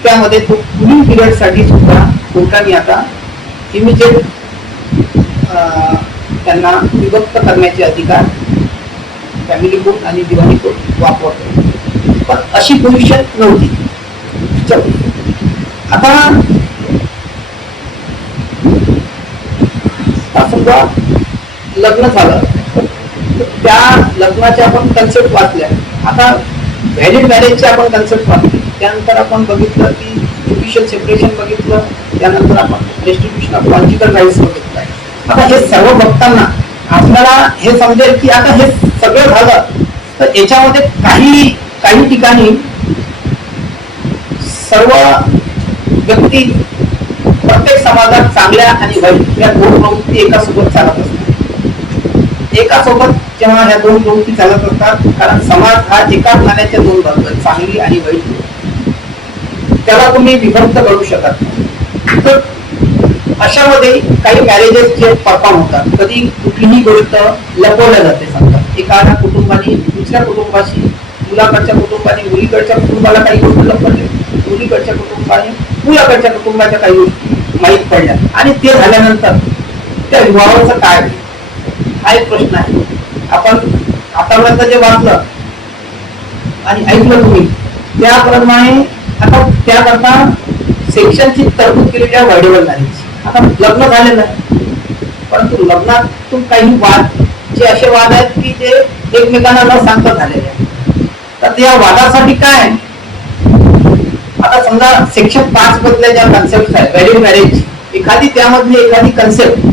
त्यामध्ये तो कुलिंग पिरियड साठी सुद्धा कोर्टाने आता इमिजिएट त्यांना विभक्त करण्याचे अधिकार फॅमिली कोर्ट आणि दिवाणी कोर्ट वापरतो. पण अशी पोझिशन नव्हती. आता समजा लग्न झालं, त्या लग्नाच्या आपण कन्सेप्ट वाचल्या. आता व्हॅलिड मॅरेजचे आपण कन्सेप्ट वाचले, त्यानंतर आपण बघितलं की ज्युडिशियल सेपरेशन बघितलं, त्यानंतर आपण डिस्ट्रीब्युशन ऑफ कॉन्ज्युगल राईट्स बघितलं. आता हे सर्व बघताना आपल्याला हे समजेल की आता हे सगळं झालं तर याच्यामध्ये काही ठिकाणी सर्व व्यक्ती प्रत्येक समाजात चांगल्या आणि वाईट या दोन प्रवृत्ती एकासोबत चालत असतात. एकासोबत जेव्हा ह्या दोन प्रवृत्ती चालत असतात, कारण समाज हा एकाच नाण्याच्या दोन बाजू आहेत, चांगली आणि वाईट, त्याला तुम्ही विभक्त करू शकत नाही. तर अशामध्ये काही मॅरेजेस जे परफॉर्म होतात, कधी कुठलीही गोष्ट लपवल्या जाते. समजा एखाद्या कुटुंबाने दुसऱ्या कुटुंबाशी, मुलाकडच्या कुटुंबाने मुलीकडच्या कुटुंबाला काही गोष्ट लपवली, मुलीकडच्या कुटुंबाने मुलाकडच्या कुटुंबाच्या काही गोष्टी माहीत पडल्या, आणि ते झाल्यानंतर त्या विवाहाचं काय हा एक प्रश्न आहे. आपण आतापर्यंत जे वाचलं आणि ऐकलं तुम्ही त्याप्रमाणे आता त्याकरता सेक्शनची तरतूद केलेली आहे वायडेबल मॅरेज. आता लग्न झालेलं आहे, परंतु लग्नातून काही वाद जे असे वाद आहेत की जे एकमेकांना न सांगता झालेले आहेत. तर त्या वादासाठी काय, आता समजा सेक्शन 5 मधल्या ज्या कन्सेप्ट आहेत व्हॅलिड मॅरेज, एखादी त्यामधली एखादी कन्सेप्ट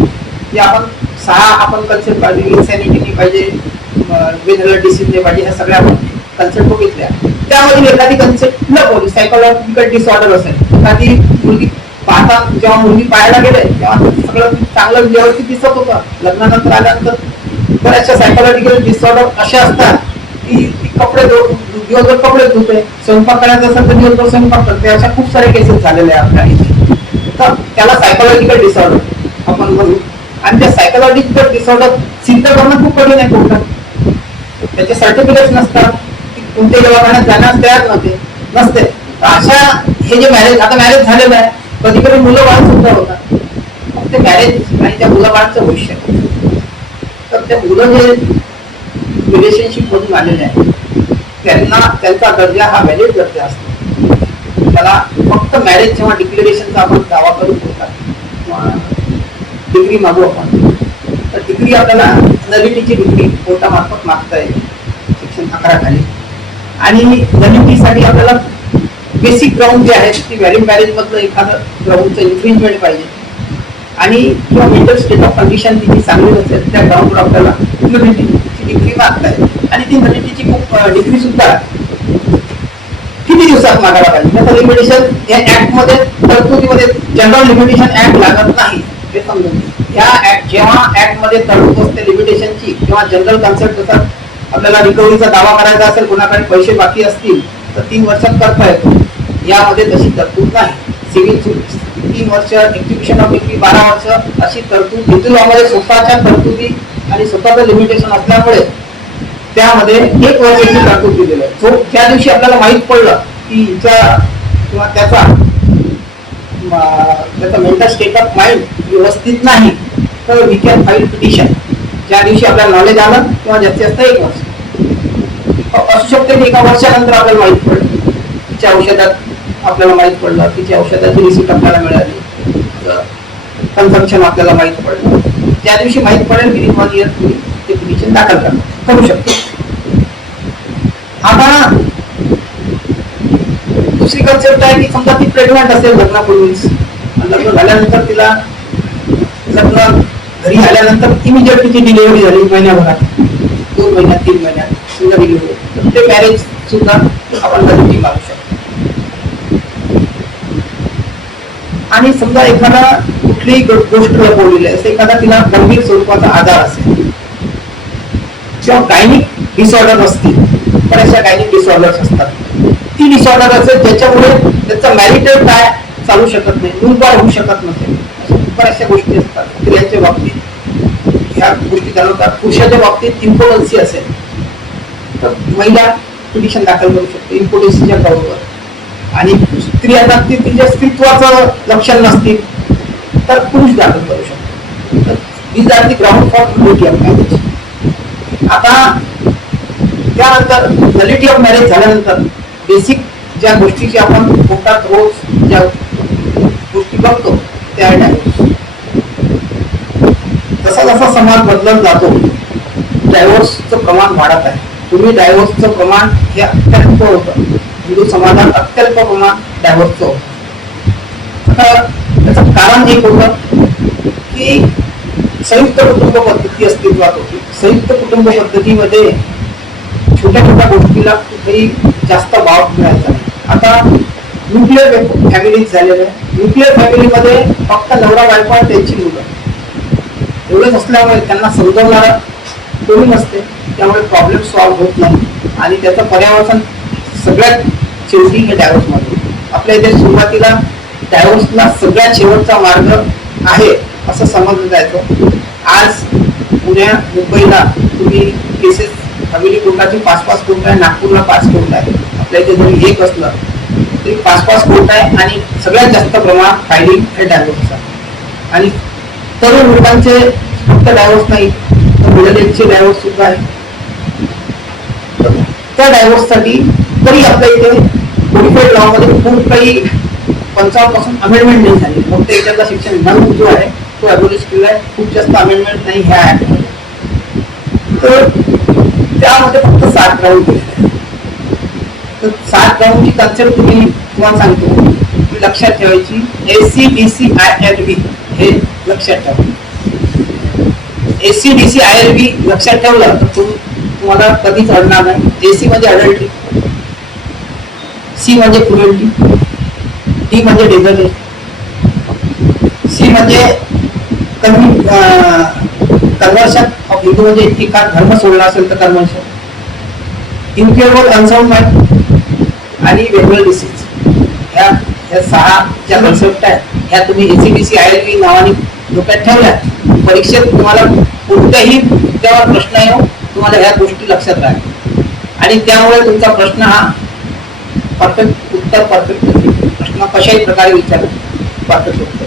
जे आपण कन्सेप्ट पाहिजे, इन्सॅनिटी पाहिजे, मेंटल डिसीज नाही पाहिजे, ह्या सगळ्या आपण कन्सेप्ट बघितल्या. त्यामधील एखादी कन्सेप्ट लपवली, सायकोलॉजिकल डिसऑर्डर असेल, एखादी मुलगी पाहता जेव्हा मुलगी पाहायला गेले तेव्हा सगळं चांगलं व्यवस्थित दिसत होतं, लग्नानंतर आल्यानंतर बऱ्याचशा सायकोलॉजिकल डिसऑर्डर अशा असतात की कपडे दिवसभर कपडे धुते, स्वयंपाक करायचा असेल तर दिवसभर स्वयंपाक करते, अशा खूप सारे केसेस झालेले आहेत आपल्या. तर त्याला सायकोलॉजिकल डिसऑर्डर आपण म्हणू. आणि त्या सायकोलॉजिकल डिसऑर्डर सिद्ध करणं खूप कठीण आहे कोर्टात. त्याचे सर्टिफिकेट नसतात, कोणत्या दवाखान्यात जाण्यास तयार नसते. अशा हे जे मॅरेज, आता मॅरेज झालेलं आहे, कधी कधी मुलं बाळ सुद्धा होतात, फक्त मॅरेज आणि त्या मुलं बाळांचं भविष्य. तर त्या मुलं जे रिलेशनशिप मधून आलेले आहेत त्यांचा दर्जा हा व्हॅलिड दर्जा असतो. त्याला फक्त मॅरेज जेव्हा डिक्लेरेशनचा आपण दावा करू होतात किंवा डिग्री मागू आपण, तर डिग्री आपल्याला नलिटीची डिग्री कोर्टामार्फत मागता येईल सेक्शन 11 खाली. आणि नलिटीसाठी आपल्याला बेसिक ग्राउंड जे आहेत ती व्हॅलिड मॅरेज मधलं एखादं ग्राउंडचं इन्फ्रिंजमेंट पाहिजे, आणि किंवा मेंटल स्टेट ऑफ कंडिशन तिची चांगली नसेल त्या ग्राउंडवर आपल्याला नलिटीची डिग्री मागता येईल. आणि ती नलिटीची डिग्री सुद्धा किती दिवसात मागायला पाहिजे, त्याचं लिमिटेशन या ऍक्ट मध्ये तरतुदीमध्ये जनरल लिमिटेशन ऍक्ट लागत नाही हे समजून. या ऍक्ट जेव्हा ऍक्ट मध्ये तरतूद असते लिमिटेशनची, किंवा जनरल कन्सेप्ट जसं आपल्याला रिकव्हरीचा दावा करायचा असेल, कोणाकडे पैसे बाकी असतील तर 3 वर्षात करता येतो. यामध्ये तशी तरतूद नाही. सिव्हिल 3 वर्ष, एक्झिक्युशन ऑफ डिग्री 12 वर्ष अशी तरतूद हेतू लॉमध्ये स्वतःच्या तरतुदी आणि स्वतःचं लिमिटेशन असल्यामुळे त्यामध्ये 1 वर्षाची तरतूद दिलेली आहे. जो ज्या दिवशी आपल्याला माहीत पडलं की हिचा किंवा त्याचा मेंटल स्टेट ऑफ माइंड व्यवस्थित नाही, तर वी कॅन फाईल पिटिशन. ज्या दिवशी आपल्याला नॉलेज आलं किंवा जास्तीत जास्त 1 वर्ष असू शकते की 1 वर्षानंतर आपल्याला माहीत पडलं, तिच्या औषधात आपल्याला माहीत पडलं, तिच्या औषधाची रिसिप्ट आपल्याला मिळाली, कन्झम्पशन आपल्याला माहीत पडलं, त्या दिवशी माहीत पडेल की 1 इयर तुम्ही ते पिटिशन दाखल करू शकतो. आता दुसरी कन्सेप्ट आहे की समजा ती प्रेग्नंट असेल लग्नापूर्वीच, लग्न झाल्यानंतर तिला लग्न घरी आल्यानंतर इमिजिएट तिची डिलिव्हरी झाली, महिन्याभरात, 2 महिन्यात, 3 महिन्यात समजा डिलिव्हरी, तर ते मॅरेज सुद्धा आपण नलिटी मागू शकतो. आणि समजा एखादा कुठलीही गोष्ट लपवलेली आहे, एखादा तिला गंभीर स्वरूपाचा आजार असेल किंवा गायनिक डिसऑर्डर असतील, बऱ्याचशा गायनिक डिसऑर्डर्स असतात, ती डिसऑर्डर असेल ज्याच्यामुळे त्याचा मॅरिटल काय चालू शकत नाही, मूलबाळ होऊ शकत नसेल, बऱ्याचशा गोष्टी असतात. स्त्रियांच्या बाबतीत ह्या गोष्टी चालवतात. पुरुषाच्या बाबतीत इम्पोटन्सी असेल तर महिला पिटिशन दाखल करू शकते इम्पोटन्सीच्या ग्राउंडवर. आणि स्त्रियांना तिच्या स्त्रीत्वाचं लक्षण नसतील तर पुरुष दाखल करू शकतो. These are the ground for nullity of marriage. आता त्यानंतर नलिटी ऑफ मॅरेज झाल्यानंतर बेसिक ज्या गोष्टीची आपण कोर्टात रोज ज्या गोष्टी बघतो त्या डायव्होर्स. जसा जसा समाज बदलत जातो डायव्होर्सचं प्रमाण वाढत आहे. पूर्वी डायव्होर्सचं प्रमाण हे अत्यल्प होतं, हिंदू समाजात अत्यल्प प्रमाण डायव्होर्सचं होतं. आता त्याचं कारण एक होतं की संयुक्त कुटुंब पद्धती अस्तित्वात होती. संयुक्त कुटुंब पद्धतीमध्ये छोट्या छोट्या गोष्टीला कुठेही जास्त वाव मिळायचा नाही. आता न्यूक्लिअर फॅमिलीज झालेल्या आहे. न्यूक्लिअर फॅमिलीमध्ये फक्त नवरा बायको आणि त्यांची मुलं एवढेच असल्यामुळे त्यांना समजवणारा कोणी नसते, त्यामुळे प्रॉब्लेम सॉल्व्ह होत नाही आणि त्याचं पर्यावरण सगळ्यात शेवटी हे डायव्होर्समध्ये. आपल्या इथे सुरुवातीला डायव्होर्सला सगळ्यात शेवटचा मार्ग आहे असं समजलं जायचं. आज पुण्या मुंबईला तुम्ही केसेस फॅमिली कोर्टाची 5-5 कोर्ट आहे, नागपूरला 5 कोर्ट आहे. आपल्या इथे जरी एक असलं तरी 5-5 कोर्ट आहे आणि सगळ्यात जास्त प्रमाण फायलिंग हे डायव्होर्स आहे. आणि तरुण लोकांचे फक्त डायव्होर्स नाही तर मिडल एजचे डायव्होर्स सुद्धा आहे. त्या डायव्होर्ससाठी तरी आपल्या इथे कोडिफाईड लॉ मध्ये खूप काही 55 पासून अमेंडमेंट नाही झाली. फक्त याच्यातला शिक्षण विधान जो आहे तो अबोलिश केला आहे. खूप जास्त अमेंडमेंट नाही ह्या ऍक्टमध्ये. तर त्यामध्ये फक्त 7 ग्राउंड केलेले आहे. तर 7 ग्राउंडची कन्सेप्ट तुम्हाला सांगतो की लक्षात ठेवायची. ACDCILB हे लक्षात ठेवा. ACDCILB लक्षात ठेवलं तर तुम्हाला कधीच अडणार नाही. AC म्हणजे अडल्ट्री, C म्हणजे क्रुएल्टी, D म्हणजे डेझर्ट, C म्हणजे कन्व्हर्शन ऑफ हिंदू म्हणजे एका धर्म सोडला असेल तर कन्व्हर्शन, इनक्युरेबल अनसाउंड माइंड आणि वेगवेगळे डिसीज. ह्या 6 ज्या कन्सेप्ट आहेत ह्या तुम्ही ACDCILB नावाने डोक्यात ठेवल्या. परीक्षेत तुम्हाला कोणत्याही त्यावर प्रश्न येऊ तुम्हाला ह्या गोष्टी लक्षात राहतील आणि त्यामुळे तुमचा प्रश्न हा परफेक्ट उत्तर परफेक्ट प्रश्न कशाही प्रकारे विचार परफेक्ट उत्तर.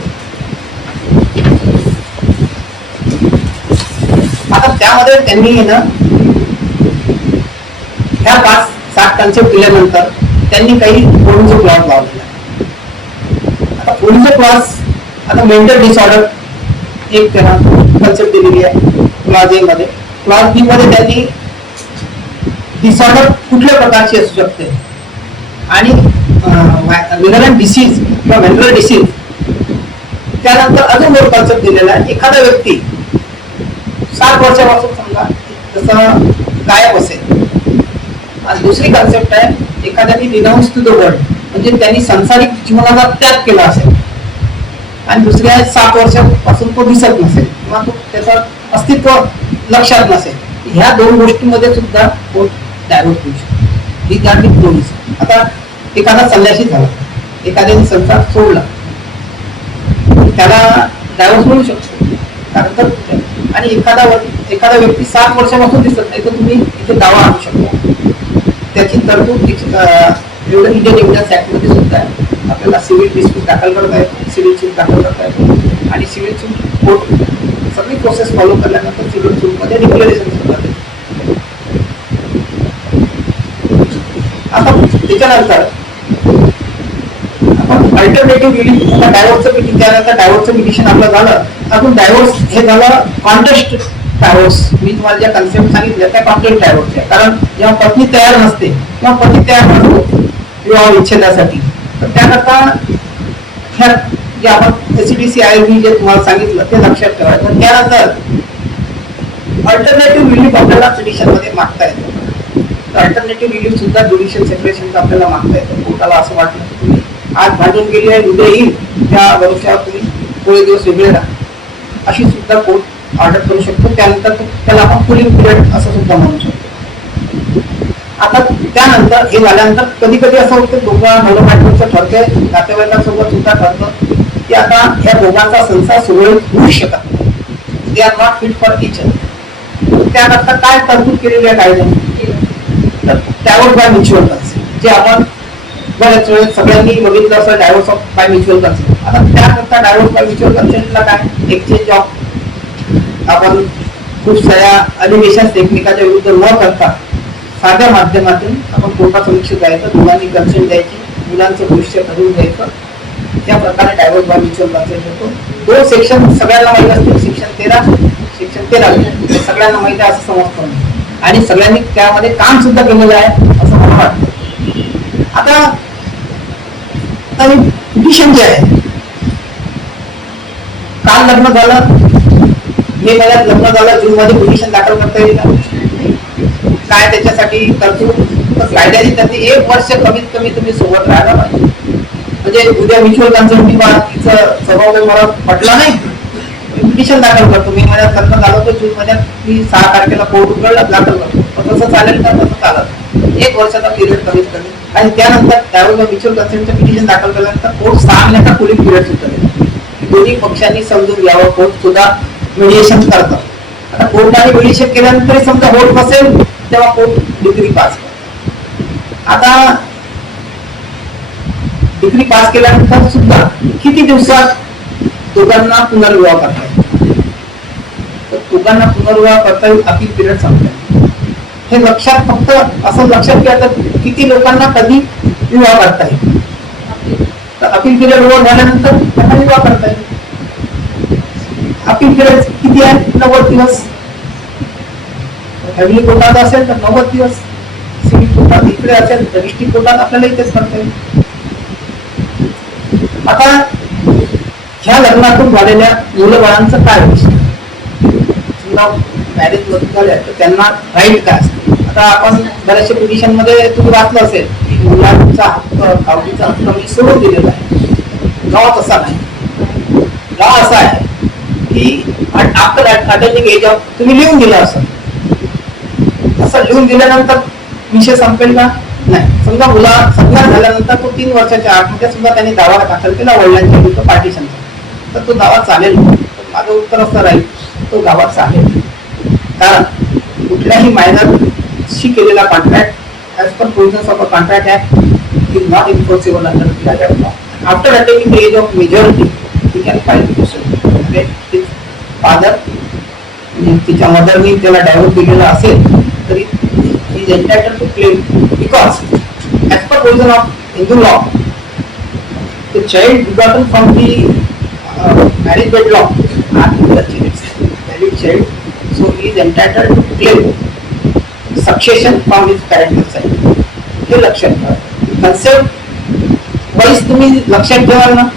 आता त्यामध्ये त्यांनी ना ह्या 5-7 कन्सेप्ट दिल्यानंतर त्यांनी काही पोलिसो क्लॉज लावलेला. आता पोलिसो क्लॉज आता मेंटल डिसऑर्डर एक त्यांना कन्सेप्ट दिलेली आहे क्लॉज ए मध्ये. क्लॉज बी मध्ये त्यांनी डिसऑर्डर कुठल्या प्रकारची असू शकते आणि व्हेनरल डिसीज किंवा व्हेनरल डिसीज. त्यानंतर अजून एक कन्सेप्ट दिलेला आहे. एखादा व्यक्ती 7 वर्षापासून समजा जसं गायब असेल. आणि दुसरी कन्सेप्ट आहे एखाद्याने रिनाउन्स टू द वर्ल्ड म्हणजे त्यांनी सांसारिक जीवनाचा त्याग केला असेल आणि दुसऱ्या 7 वर्षापासून तो दिसत नसेल किंवा तो त्याचं अस्तित्व लक्षात नसेल. ह्या 2 गोष्टींमध्ये सुद्धा कोर्ट डायव्होर्स देऊ शकतो. ही जाती पोलीस. आता एखादा संन्यासी झाला, एखाद्याने संसार सोडला, त्याला डायव्होर्स मिळू शकतो कारण तर. आणि एखादा व्यक्ती 7 वर्षापासून दिसत नाही तर तुम्ही इथे दावा आणू शकता. त्याची तरतूद इंडियन एव्हिडन्स ऍक्ट मध्ये सुद्धा आहे. आपल्याला सिव्हिल डिस्प्यूट दाखल करता येतो, सिव्हिल सूट दाखल करता येतो आणि सिव्हिल सूट कोर्ट सगळी प्रोसेस फॉलो केल्यानंतर सिव्हिल सूट मध्ये डिक्लेरेशन सुद्धा देतो. आता त्याच्यानंतर आपण अल्टरनेटिव्ह रिलीफ डायव्होर्सचं पिटिशन. त्यानंतर डायव्होर्सचं पिटिशन आपलं झालं. अजून डायव्होर्स हे झालं कॉन्टेस्ट डायव्होर्स. मी तुम्हाला ज्या कन्सेप्ट सांगितल्या त्या कॉन्टेस्ट डायव्होर्स आहे. कारण जेव्हा पत्नी तयार नसते किंवा पती तयार नसतो विवाह विच्छेदासाठी तर त्याकरता ह्या जे आपण ACDCILB जे तुम्हाला सांगितलं ते लक्षात ठेवायचं. त्यानंतर अल्टरनेटिव्ह रिलीफ आपल्याला पिटिशन मध्ये मागता येतं. तर अल्टरनेटिव्ह रिलीफ सुद्धा ज्युडिशियल सेपरेशनचा आपल्याला मागता येतं. कोर्टाला असं वाटलं की तुम्ही आज भांडून गेली आहे उद्या येईल त्या भरोश्यावर तुम्ही थोडे दिवस वेगळे राहा अशी सुद्धा कोर्ट ऑर्डर करू शकतो. त्यानंतर त्याला आपण कुलिंग पिरियड असं सुद्धा म्हणू शकतो. आता त्यानंतर हे झाल्यानंतर कधी कधी असं होतं दोघं नवरबायकोचं ठरतंय, नातेवाईकांसोबत सुद्धा ठरतं की आता या दोघांचा संसार सुरळीत होऊ शकत नाही, they are not fit for each other. त्याकरता काय तरतूद केलेली आहे कायद्याने, तर त्यावर बाय म्युच्युअल कन्सेंट जे आपण बऱ्याच वेळेस सगळ्यांनी बघितलं असं divorce of by mutual consent. आता त्याकरता डायव्होर्स बाय म्युच्युअल कन्सेंटला काय एक्सचेंज ऑफ आपण खूप साऱ्या अलिगेशन एकमेकाच्या विरुद्ध न करता साध्या माध्यमातून आपण कोर्टात समक्ष जायचं, मुलांनी कन्सेंट द्यायची, मुलांचं भविष्य ठरवून द्यायचं. त्या प्रकारे डायव्होर्स बाय म्युच्युअल कन्सेंट होतो. दोन सेक्शन सगळ्यांना माहिती असतील, सेक्शन 13, सेक्शन 13 सगळ्यांना माहिती आहे असं समजतं आणि सगळ्यांनी त्यामध्ये काम सुद्धा केलेलं आहे असं मला वाटतं. आता पिटिशन जे आहे, काल लग्न झालं, मे महिन्यात लग्न झालं, जून मध्ये पिटिशन दाखल करता येईल का? काय त्याच्यासाठी तरतूद? तर कायद्याने त्याचे 1 वर्ष कमीत कमी तुम्ही सोबत राहायला पाहिजे. म्हणजे उद्या म्युच्युअल कन्सेंट तिचा स्वभाव मला पटला नाही, पिटिशन दाखल करतो, मे महिन्यात लग्न झालं तर जून महिन्यात मी 6 तारखेला कोर्ट उघडला दाखल करतो, तसं चालेल का? तसं चालत 1 वर्षाचा पिरियड कमीत कमी. आणि त्यानंतर त्यावेळेस म्युच्युअल कन्सेंटचं पिटिशन दाखल केल्यानंतर कोर्ट 6 महिन्याचा कुलिंग पिरियड सुद्धा देतो. दोन्ही पक्षांनी समजून घ्यावं, कोर्ट सुद्धा मिडिएशन करतं. आता कोर्टाने मिडिएशन केल्यानंतर समजा होत नसेल तेव्हा कोर्ट डिग्री पास करतो. आता डिग्री पास केल्यानंतर सुद्धा किती दिवसात दोघांना पुनर्विवाह करता येईल? तर दोघांना पुनर्विवाह करता येईल अपील पिरियड संपला. हे लक्षात, फक्त असं लक्षात घ्या तर किती लोकांना कधी विवाह करता येईल, तर अपील पिरियड ओव्हर झाल्यानंतर त्यांना विवाह करता येईल. अपील पिरियड किती आहे? 90 दिवस. फॅमिली कोर्टात असेल तर 90 दिवस, सिव्हिल कोर्टात इकडे असेल तर डिस्ट्रिक्ट कोर्टात आपल्याला इथेच करता येईल. आता ह्या लग्नातून झालेल्या मुलबाळांचं काय होईल? समजा मॅरेज मधून झाल्या तर त्यांना राईट काय असते? आता आपण बऱ्याचशा पिटिशन मध्ये तुम्ही वाचलं असेल की मुलांचा हक्क, गावडीचा हक्क मी सोडून दिलेला आहे. लॉ तसा नाही. लॉ असा आहे की आफ्टर अटेंडिंग एज ऑफ तुम्ही लिहून दिलं असं, असं लिहून दिल्यानंतर विषय संपेल का? नाही. समजा मुला संज्ञान झाल्यानंतर तो 3 वर्षाच्या आतमध्ये सुद्धा त्यांनी दावा दाखल केला वडिलांच्या विरुद्ध पार्टिशनचा, तर तो दावा चालेल. माझं उत्तर असं राहील, तो दावा चालेल. कारण कुठल्याही मायनरशी केलेला contract as per provisions of a contract act is not enforceable under law. After attaining the age of majority we can file petition. Father तिच्या मदरनी त्याला डायव्होर्स दिलेला असेल तरी he is entitled to claim, because as per provision of Hindu law, the child begotten from the marriage bed law are the valid child, so he is entitled to claim succession from his parental side. हे लक्षात ठेवा. कन्सेप्ट वाईज तुम्ही लक्षात ठेवाल ना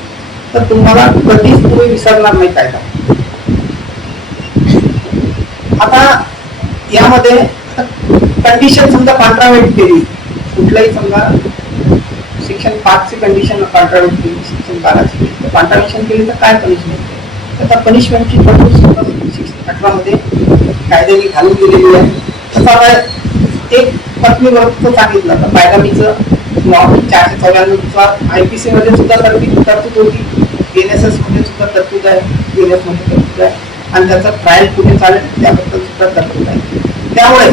तर तुम्हाला कधीच तुम्ही विसरणार नाही कायदा. आता यामध्ये कंडिशन समजा कॉन्ट्रावेंट केली, कुठलाही समजा सेक्शन 5 ची कंडिशन कॉन्ट्रावेंट केली, सेक्शन 12 ची कॉन्ट्रावेंशन केली तर काय पनिशमेंट? त्याचा पनिशमेंटची तरतूद सुद्धा सेक्शन 18 मध्ये कायद्याने घालून दिलेली आहे. तसं आता एक पत्नीवरचं सांगितलं तर पायगामीचं लॉ 494 नुसार IPC मध्ये सुद्धा तरतूद होती, NSS मध्ये सुद्धा तरतूद आहे, DNS मध्ये तरतूद आहे आणि त्याचा ट्रायल कुठे चालेल त्याबद्दल सुद्धा तरतूद आहे. त्यामुळे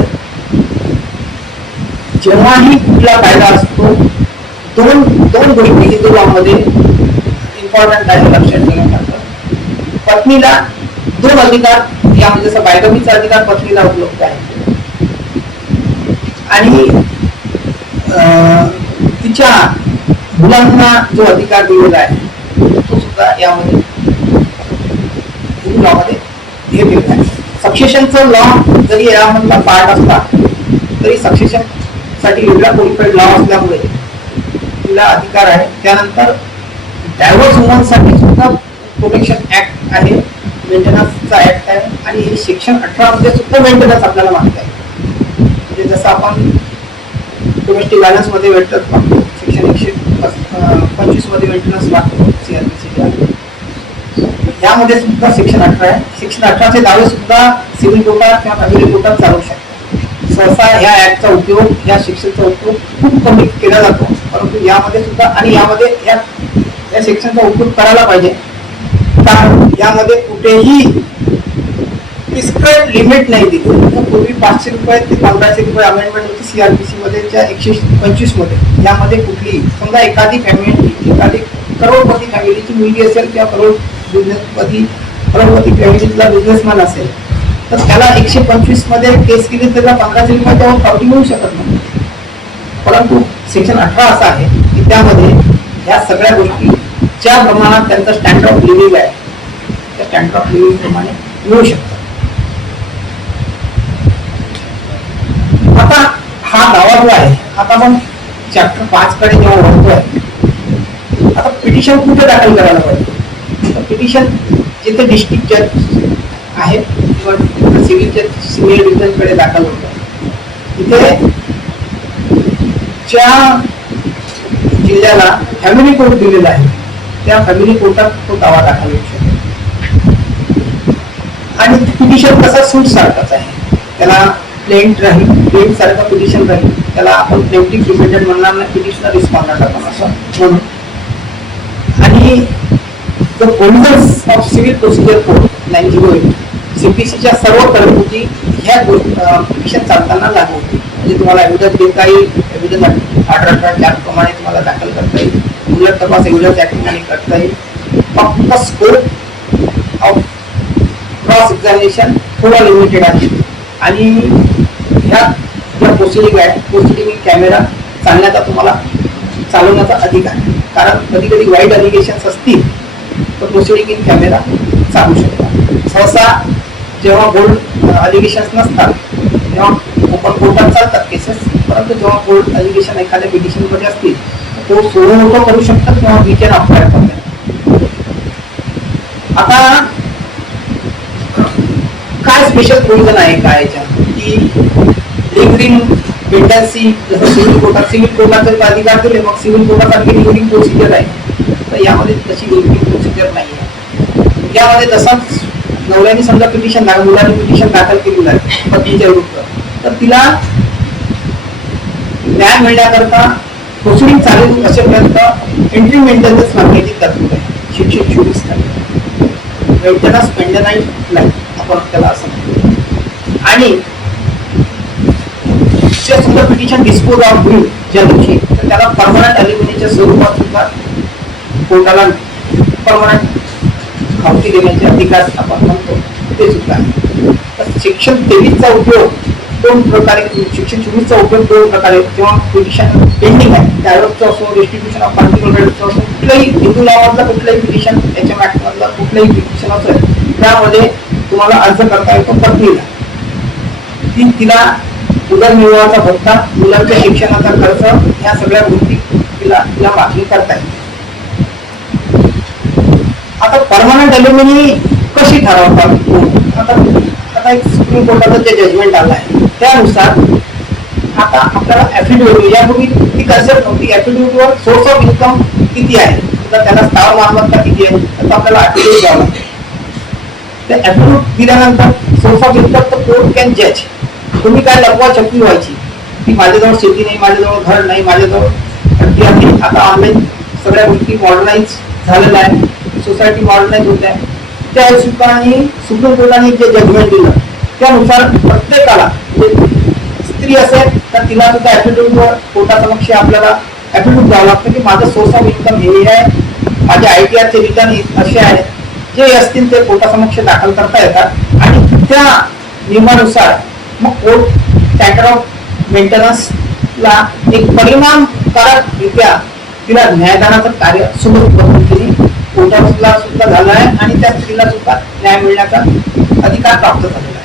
जेव्हाही कुठला कायदा असतो दोन गोष्टी हिंदू लॉ मध्ये इम्पॉर्टंट आहे लक्षात ठेवण्यासारखं. पत्नीला 2 अधिकार, यामध्ये जसं बायगमीचा अधिकार पत्नीला उपलब्ध आहे आणि तिच्या मुलांना जो अधिकार दिलेला आहे तो सुद्धा यामध्ये हिंदू लॉ मध्ये घेतलेला आहे. सक्सेशनचा लॉ जरी यामधला पार्ट असला तरी सक्सेशन साठी वेगळा कोडिफाईड लॉ असल्यामुळे तिला अधिकार आहे. त्यानंतर डायव्होर्स वुमनसाठी सुद्धा प्रोटेक्शन ऍक्ट आहे, मेंटेनन्सचा ऍक्ट आहे आणि हे सेक्शन 18 मध्ये सुद्धा मेंटेनन्स आपल्याला माहिती आहे. म्हणजे जसं आपण डोमेस्टिक व्हायलन्स मध्ये मेंटेनन्स लागतो, सेक्शन 125 मध्ये मेंटेनन्स लागतो CRPC. यामध्ये सुद्धा सेक्शन 18 आहे. सेक्शन 18 चे दावे सुद्धा सिव्हिल कोर्टात किंवा फॅमिली कोर्टात चालू शकतात. सहसा ह्या ऍक्टचा उपयोग, या सेक्शनचा उपयोग खूप कमी केला जातो, परंतु यामध्ये सुद्धा आणि यामध्ये या सेक्शनचा उपयोग करायला पाहिजे, कारण यामध्ये कुठेही प्रिस्क्राइब लिमिट नाही दिली. पूर्वी 500 रुपये ते 1500 रुपये अमेंडमेंट होती CRPC मध्ये 125 मध्ये. यामध्ये कुठली समजा एखादी करोडपती फॅमिलीची मुलगी असेल किंवा करोडपती फॅमिलीतला बिझनेसमॅन असेल, तर त्याला 125 मध्ये केस केली त्याला 1500 रुपये त्यावर पावती मिळू शकत नाही. परंतु सेक्शन 18 असा आहे की त्यामध्ये या सगळ्या गोष्टी ज्या प्रमाणात त्यांचा स्टँडर्ड ऑफ लिव्हिंग आहे त्या स्टँडर्ड ऑफ लिव्हिंग प्रमाणे मिळू शकतात. आता हा दावा जो आहे, आता आपण चॅप्टर 5 कडे जेव्हा वळतोय, आता पिटिशन कुठे दाखल करायला पाहिजे? पिटिशन जिथे डिस्ट्रिक्ट जज आहेत किंवा सिव्हिल जज सिनियर डिव्हिजन कडे दाखल होतं, तिथे ज्या जिल्ह्याला फॅमिली कोर्ट दिलेला आहे त्या फॅमिली कोर्टात तो दावा दाखल होऊ शकतो. आणि पिटिशन कसा सूट सारखाच आहे, त्याला प्लेंट राहील, प्लेंट सारखा पिटिशन राहील, त्याला आपण प्लेंटिव्ह डिफेंडंट म्हणणार नाही, पिटिशनर रिस्पॉन्डंट आपण असं म्हणू. आणि the provisions of civil procedure code 908 CPCच्या सर्व तरतुदी ह्या पिटिशन चालताना लागू होते. म्हणजे तुम्हाला एव्हिडन्स देता येईल, एव्हिडन्स 18 प्रमाणे तुम्हाला दाखल करता येईल, उलट तपास एव्हिडन्स ऍक्टने करता येईल. फक्त स्कोप ऑफ क्रॉस एक्झामिनेशन थोडा लिमिटेड आहे. आणि ह्या ज्या प्रोसिडिंग आहे, प्रोसिडिंग इन कॅमेरा तुम्हाला चालवण्याचा अधिकार आहे, कारण कधी कधी वाईट अलिगेशन्स असतील तर प्रोसिडिंग इन कॅमेरा चालू शकतात. सहसा जेव्हा बोल्ड अलिगेशन्स नसतात तेव्हा ओपन कोर्टात चालतात केसेस, परंतु जेव्हा बोल्ड अलिगेशन एखाद्या पिटिशन मध्ये असतील तो सोडून करू शकतात किंवा वीकेंड अप्लाय करतात. आता काय स्पेशल प्रोव्हिजन आहे काय याच्यात की लिव्हिंग पेंडन्सी, जसं सिव्हिल कोर्टात जर अधिकार दिले मग सिव्हिल कोर्टासारखी लिव्हिंग प्रोसिजर आहे, तर यामध्ये तशी लिव्हिंग प्रोसिजर नाही आहे. यामध्ये तसंच नवऱ्याने समजा मुलाने पिटिशन दाखल केलेलं आहे पत्नीच्या विरुद्ध, तर तिला न्याय मिळण्याकरता प्रोसिडिंग चालू असेपर्यंत एंट्री मेंटेनन्स मागण्याची तरतूद आहे 624 मेंटेनन्स पेंडनाईट नाही आपण त्याला असं म्हणतो. आणि समजा पिटिशन डिस्पोज ऑफ होईल ज्या दिवशी, तर त्याला परमनंट अलिमिनीच्या स्वरूपात सुद्धा कोर्टाला परमनंट खावती देण्याचे अधिकार आपण म्हणतो ते सुद्धा आहे. तर सेक्शन 23चा उपयोग दोन प्रकारे, सेक्शन 24चा उपयोग दोन प्रकारे, जेव्हा पिटिशन पेंडिंग आहे त्यावेळेसचा असो, डिस्ट्रीब्युशन ऑफ पार्टिकल राईट्सचा असो, कुठलाही हिंदू लॉमधला कुठलाही पिटिशन, HM ऍक्ट मधला कुठलाही पिटिशन असेल त्यामध्ये तुम्हाला अर्ज करता येतो पत्नीला, तिला उदरनिर्वाहाचा भत्ता, मुलांच्या शिक्षणाचा खर्च, ह्या सगळ्या गोष्टी तिला मागणी करता येते. आता परमनंट अलिमिनी कशी ठरवतात? आता एक सुप्रीम कोर्टाचं जे जजमेंट आलं आहे त्यानुसार आता आपल्याला ऍफिडेव्हिट, यापूर्वी ती कन्सेप्ट नव्हती, ऍफिडेव्हिटवर सोर्स ऑफ इन्कम किती आहे, त्याला स्थावर मालमत्ता किती आहे, तर आपल्याला ऍफिडेव्हिट द्यावं लागतं. त्या ऍफिडेव्हिट दिल्यानंतर सोर्स ऑफ इन्कम तर कोर्ट कॅन जज. तुम्ही काय लपवा छपवी व्हायची की माझ्याजवळ शेती नाही, माझ्याजवळ घर नाही, माझ्याजवळ हत्ती आहे. आता ऑनलाईन सगळ्या गोष्टी मॉडर्नाइज झालेल्या आहे, सोसायटी मॉडर्नाइज होत आहे. त्या हिशोबाने सुप्रीम कोर्टाने जे जजमेंट दिलं त्यानुसार प्रत्येकाला, स्त्री असेल तर तिला सुद्धा ऍफिडेव्हिटवर कोर्टासमक्ष आपल्याला ऍफिडेव्हिट द्यावं लागतं की माझं सोर्स ऑफ इन्कम हे आहे, माझे ITRचे रिटर्न असे आहेत, जे असतील ते कोर्टासमक्ष दाखल करता येतात. आणि त्या नियमानुसार मग कोर्ट स्टँडर्ड ऑफ मेंटेनन्सला एक परिणामकारकरित्या तिला न्यायदानाचं कार्य सुलभ पद्धतीने कोर्टाला सुद्धा झालं आहे आणि त्या स्त्रीला सुद्धा न्याय मिळण्याचा अधिकार प्राप्त झालेला आहे.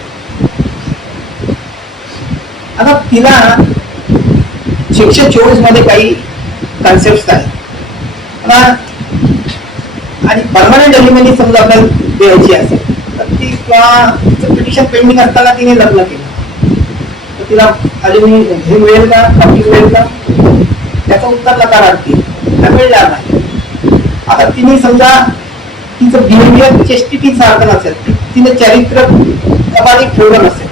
आता तिला 624 मध्ये काही कन्सेप्ट आहेत आणि परमनंट अलिमिनी समजा आपल्याला द्यायची असेल तर ती किंवा पिटिशन पेंडिंग असताना तिने लग्न केलं तर तिला अलिमिनी हे मिळेल का, खावती मिळेल का? त्याचं उत्तर नकारार्थी, मिळणार नाही. आता तिने समजा तिचं बिहेवियर चेस्टिटी सारखं नसेल, तिने चारित्र्य अबाधिक ठेवलं नसेल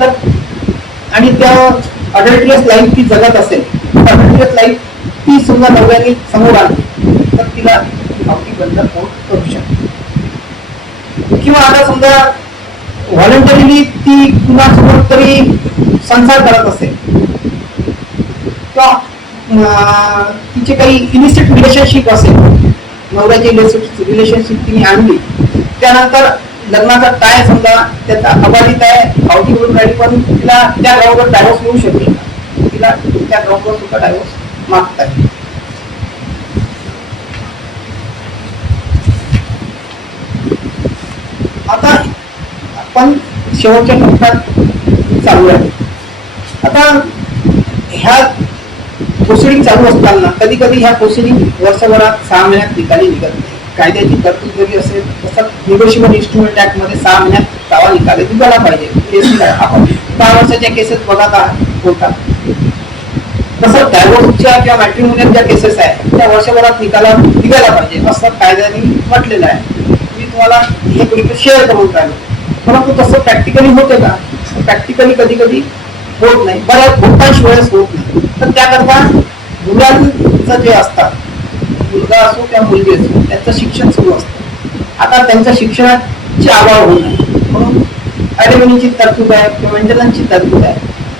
तर आणि त्या अडल्ट्रियस लाईफ ती जगत असेल, अडल्ट्रियस लाईफ ती समजा नवऱ्याने समोर आली तर तिला गावठी बंधन करू शकते. किंवा आता समजा व्हॉलंटरीली ती कुणासोबत तरी संसार करत असेल किंवा तिचे काही इलिसिट रिलेशनशिप असेल, नवऱ्याची रिलेशनशिप तिने आणली, त्यानंतर लग्नाचा काय समजा त्याचा अबाधित आहे, गावठी बोलून राहिली, पण तिला त्या ग्राउंडवर डायव्होर्स मिळू शकेल का? तिला त्या ग्राउंडवर सुद्धा डायव्होर्स मागता येईल. आता आपण शेवटच्या टप्प्यात चालू आहे. आता ह्या प्रोसिडिंग चालू असताना कधी कधी ह्या प्रोसिडिंग वर्षभरात 6 महिन्यात निकाली निघत नाही. कायद्याची तरतूद जरी असेल तसं निगोशिएबल इन्स्ट्रुमेंट ऍक्ट मध्ये 6 महिन्यात दावा निकाली निघाला पाहिजे. आपण 10 वर्षाच्या केसेस बघत होता, तसं डायव्होर्सच्या किंवा मॅट्रिमोनियल ज्या केसेस आहेत त्या वर्षभरात निघायला पाहिजे असं कायद्याने म्हटलेलं आहे. मी तुम्हाला हे गोष्ट शेअर करून राहिलो, परंतु तसं प्रॅक्टिकली होते का? प्रॅक्टिकली कधी कधी होत नाही, बऱ्याच बहुतांश वेळेस होत नाही. तर त्याकरता मुलांचं जे असतात, मुलगा असो किंवा मुलगी असो, त्यांचं शिक्षण सुरू असतं. आता त्यांच्या शिक्षणाची अभाव होऊ नये म्हणून ॲलिमनीची तरतूद आहे किंवा मेंटेनन्सची तरतूद आहे.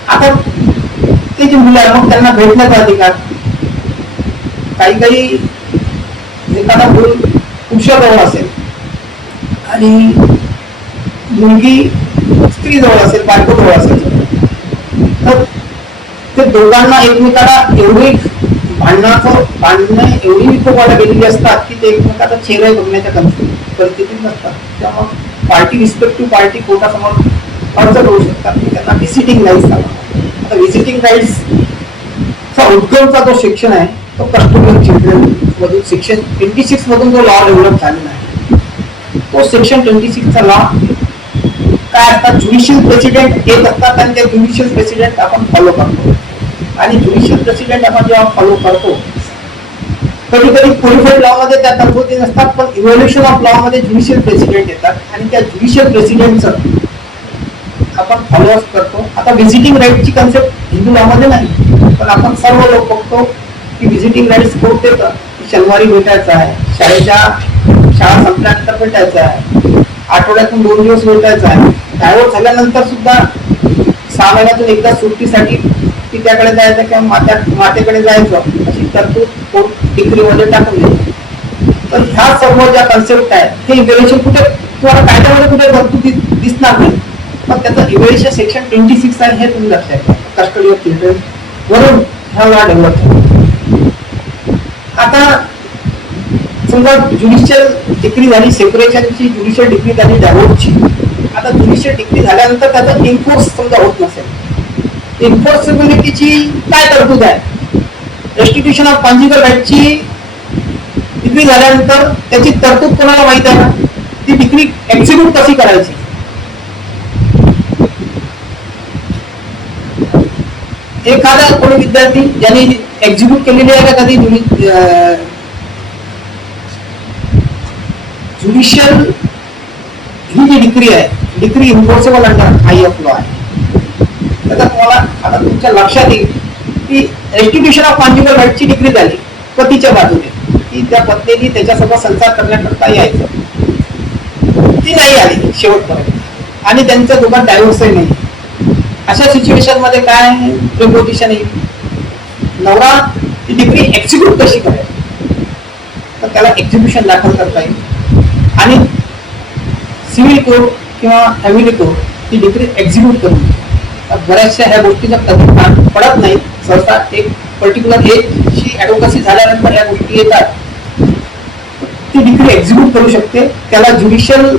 आता ते जी मुलं आहे मग त्यांना भेटण्याचा अधिकार, काही काही एखादा मूल पुरुषाजवळ असेल आणि मुलगी स्त्रीजवळ असेल, बायकोजवळ असेल, तर ते दोघांना एकमेकाला एवढी भांडणं एवढी विकोपाला गेलेली असतात की ते एकमेकाचा चेहरा बघण्याच्या परिस्थितीत नसतात. त्यामुळे पार्टी रिस्पेक्टिव्ह पार्टी कोर्टासमोर अर्ज करू शकतात की त्यांना व्हिजिटिंग राईट्स हवा. आता व्हिजिटिंग राईट्सचा उद्गमचा जो सेक्शन आहे तो कस्टोडियल चिल्ड्रन मधून सेक्शन 26 मधून जो लॉ डेव्हलप झालेला आहे, तो सेक्शन 26 चा लॉ काय असतात, ज्युडिशियल प्रेसिडेंट येत असतात आणि त्या ज्युडिशियल प्रेसिडेंट आपण फॉलो करतो. आणि ज्युडिशियल प्रेसिडेंट आपण जेव्हा फॉलो करतो, कधी कधी कोडिफाईड लॉ मध्ये त्या तरतुदी नसतात, पण इव्हॉल्युशन ऑफ लॉ मध्ये ज्युडिशियल प्रेसिडेंट येतात आणि त्या ज्युडिशियल प्रेसिडेंटचं आपण फॉलोअप करतो. आता व्हिजिटिंग राईटची कन्सेप्ट हिंदू लॉ मध्ये नाही, पण आपण सर्व लोक बघतो की व्हिजिटिंग राईट्स कोर्ट देतं की शनिवारी भेटायचं आहे, शाळा संपल्यानंतर भेटायचं आहे, आठवड्यातून 2 दिवस भेटायचं आहे, डायव्होर्स झाल्यानंतर सुद्धा 6 महिन्यातून एकदा सुट्टीसाठी पित्याकडे जायचं किंवा मातेकडे जायचं अशी तरतूद कोर्ट डिग्रीमध्ये टाकून देते. तर ह्या सर्व ज्या कन्सेप्ट आहेत हे इव्हॅल्युएशन कुठे तुम्हाला कायद्यामध्ये कुठे तरतूद दिसणार नाही, पण त्याचं इव्हॅल्युएशन सेक्शन 26 आहे हे तुम्ही लक्षात घ्या. कस्टडी ऑफ चिल्ड्रन वरून ह्या लॉ डेव्हलप झाला. आता समजा ज्युडिशियल डिग्री झाली, सेपरेशनची ज्युडिशियल डिग्री झाली डायव्होर्सची. आता ज्युडिशियल डिग्री झाल्यानंतर त्याचा इन्फोर्स समजा होत नसेल, इन्फोर्सेबिलिटीची काय तरतूद आहे? रेस्टिट्यूशन ऑफ कॉन्ज्युगल राईटची डिग्री झाल्यानंतर त्याची तरतूद कोणाला माहित आहे का? ती डिग्री एक्झिक्यूट कशी करायची? एखादा कोणी विद्यार्थी ज्यांनी एक्झिक्यूट केलेली आहे का कधी ज्युडिशियल ही जी डिग्री आहे, degree enforceable under I of law आहे. त्याचा तुम्हाला आता तुमच्या लक्षात येईल की रेस्टिट्यूशन ऑफ कॉन्ज्युगल राईटची डिग्री झाली पतीच्या बाजूने, की त्या पत्नीने त्याच्यासोबत संसार करण्याकरता यायचं, ती नाही आली शेवटपर्यंत आणि त्यांच्या दोघांत डायव्होर्सही नाही. अशा सिच्युएशन मध्ये काय प्रिपोजिशन येईल? नवरा ती डिग्री एक्झिक्यूट कशी करेल? तर त्याला एक्झिक्युशन दाखल करता येईल आणि सिव्हिल कोर्ट किंवा फॅमिली कोर्ट ती डिग्री एक्झिक्यूट करून. बऱ्याचशा ह्या गोष्टीचा कधी पडत नाही, सहसा एक पर्टिक्युलर एजची ऍडव्होकसी झाल्यानंतर ह्या गोष्टी येतात. ती डिग्री एक्झिक्यूट करू शकते. त्याला ज्युडिशियल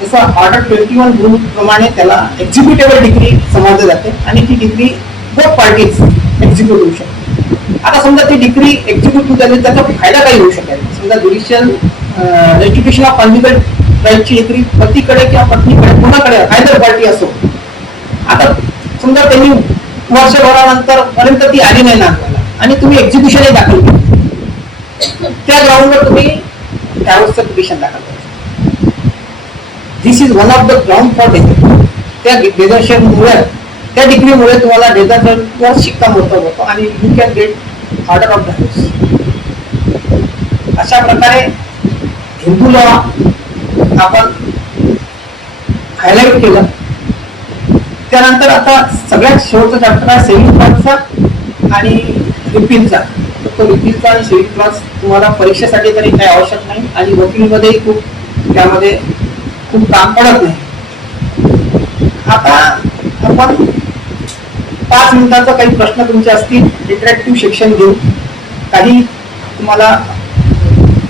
जसं ऑर्डर 21 रूल प्रमाणे त्याला एक्झिक्युटेबल डिग्री समजली जाते आणि ती डिग्री बोथ पार्टीज एक्झिक्यूट होऊ शकते. आता समजा ती डिग्री एक्झिक्यूट झाली त्याचा फायदा काही होऊ शकेल. समजा ज्युडिशियल रेस्टिट्यूशन ऑफ कॉन्ज्युगल राईटची डिग्री पतीकडे किंवा पत्नीकडे कोणाकडे आयदर पार्टी असो, आता समजा त्यांनी वर्षभरानंतर पर्यंत ती आली नाही नांदवायला आणि तुम्ही एक्झिक्युशनही दाखल केलं, त्या ग्राउंडवर तुम्ही डायव्होर्सचं पिटिशन दाखल करू शकता. This is one of the ground for death. त्या डेझर्शनमुळे त्या डिग्रीमुळे तुम्हाला डेझर्शनवर शिक्कामोर्तब होतो आणि you can get order of divorce. अशा प्रकारे हिंदू लॉ आपण हायलाइट केलं. त्यानंतर आता सगळ्यात शेवटचा चॅप्टर आहे सिव्हिल क्लॉजचा आणि रिपीलचा. तो रिपीलचा आणि सिव्हिल क्लॉज तुम्हाला परीक्षेसाठी तरी काही आवश्यक नाही आणि वकीलमध्येही त्यामध्ये खूप काम पडत नाही. आता आपण 5 मिनिटाचा काही प्रश्न तुमचे असतील, इंटरॅक्टिव्ह सेक्शन देऊ. काही तुम्हाला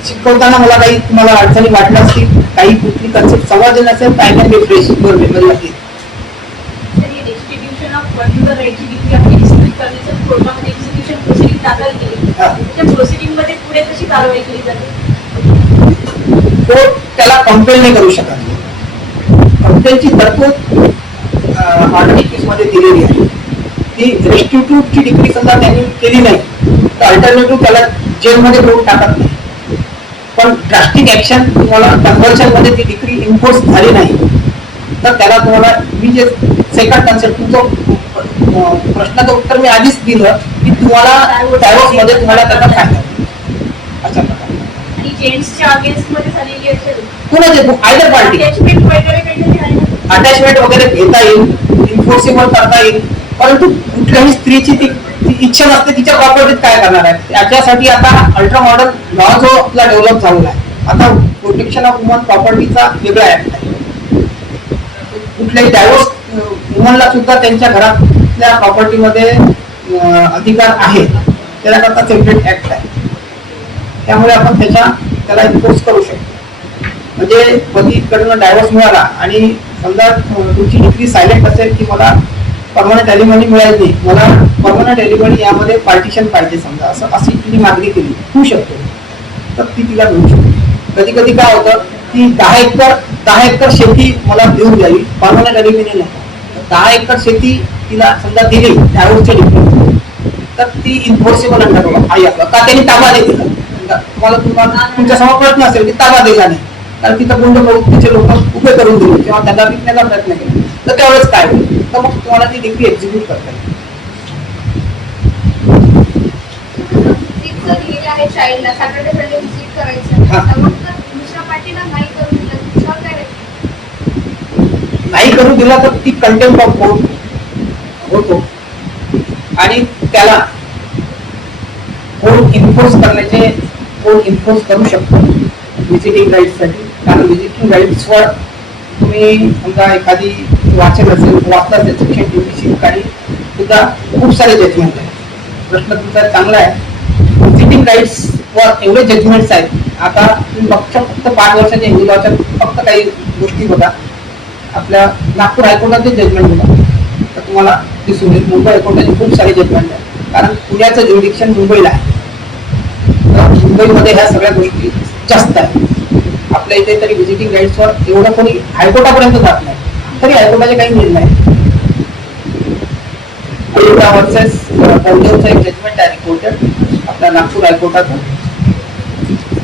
शिकवताना मला काही तुम्हाला अडचणी वाटल्या असतील, काही कुठली कन्सेप्ट समजले नसेल तर I can refresh your memory लागेल. त्याला कंपेल नाही करू शकत. कंपेलची तरतूद ऑर्डर केस मध्ये दिलेली आहे. ती रेस्टिट्यूटची डिग्री समजा त्यांनी केली नाही तर अल्टरनेटिव्ह त्याला जेलमध्ये करून टाकत नाही. पण ड्रास्टिक ऍक्शन तुम्हाला कन्व्हर्शन मध्ये ती डिग्री इन्फोर्स झाली नाही तर त्याला तुम्हाला मी जे सेकंड कन्सेप्ट तुमचं प्रश्नाचं उत्तर मी आधीच दिलं की तुम्हाला डायव्होर्स मध्ये तुम्हाला त्याचा फायदा अशा प्रकारे. आयदर पार्टी अटॅचमेंट वगैरे घेता येईल, इन्फोर्सेबल करता येईल, परंतु कुठल्याही स्त्रीची ती इच्छा नसते तिच्या प्रॉपर्टीत काय करणार आहे. त्याच्यासाठी आता अल्ट्रा मॉडर्न लॉ जो आपला डेव्हलप झालेला आहे, आता प्रोटेक्शन ऑफ वुमन प्रॉपर्टीचा वेगळा ऍक्ट आहे. कुठल्याही डायव्होर्स वुमनला सुद्धा त्यांच्या घरातल्या प्रॉपर्टीमध्ये अधिकार आहे, त्याच्याकरता सेपरेट ऍक्ट आहे. त्यामुळे आपण त्याला इन्फोर्स करू शकतो. म्हणजे पतीकडनं डायव्होर्स मिळाला आणि समजा तुमची डिग्री सायलेंट असेल की मला परमनंट एलिमनी मिळाली नाही, मला परमनंट एलिमनी यामध्ये पार्टिशन पाहिजे समजा, अशी तिने मागणी केली, होऊ शकतो तर ती तिला मिळू शकते. कधी कधी काय होतं की 10 एकर शेती मला देऊन द्यावी, परमनंट एलिमनी नाही. 10 एकर शेती तिला समजा दिली डायव्होर्सच्या डिग्री तर ती इन्फोर्सेबल अंडर आहे आपलं. का त्यांनी ताबा नाही दिला, तुम्हाला तुमच्या समोर प्रश्न असेल की ताबा दिला नाही कारण तिथं गुंड प्रवृत्तीचे लोक उभे करून दिले किंवा त्यांना विकण्याचा प्रयत्न केला तर त्यावेळेस काय होईल, तर मग तुम्हाला ती डिग्री एक्झिक्यूट करता येईल. नाही करू दिला तर ती कंटेम्प्ट ऑफ कोर्ट होतो आणि त्याला कोर्ट इन्फोर्स करू शकतो व्हिजिटिंग राईट्स साठी. कारण व्हिजिटिंग राईट्सवर तुम्ही समजा एखादी वाचन असेल वाचता असेल सेक्शन 26 काही सुद्धा खूप सारे जजमेंट आहेत. प्रश्न तुमचा चांगला आहे. व्हिजिटिंग राईट्स वर एवढे जजमेंट्स आहेत. आता तुम्ही फक्त 5 वर्षाच्या हिंदू लॉच्या फक्त काही गोष्टी बघा. आपल्या नागपूर हायकोर्टाचे जजमेंट बघा तर तुम्हाला दिसून येईल. मुंबई हायकोर्टाचे खूप सारे जजमेंट आहेत कारण पुण्याचं ज्युरिडिक्शन मुंबईला आहे. मुंबईमध्ये ह्या सगळ्या गोष्टी जास्त आहेत. आपल्या इथे तरी व्हिजिटिंग राईट्सवर एवढं कोणी हायकोर्टापर्यंत जात नाही, तरी हायकोर्टाचे काही निर्णय वर्सेस पौंडेवचा एक जजमेंट आहे रिपोर्टेड आपल्या नागपूर हायकोर्टाचं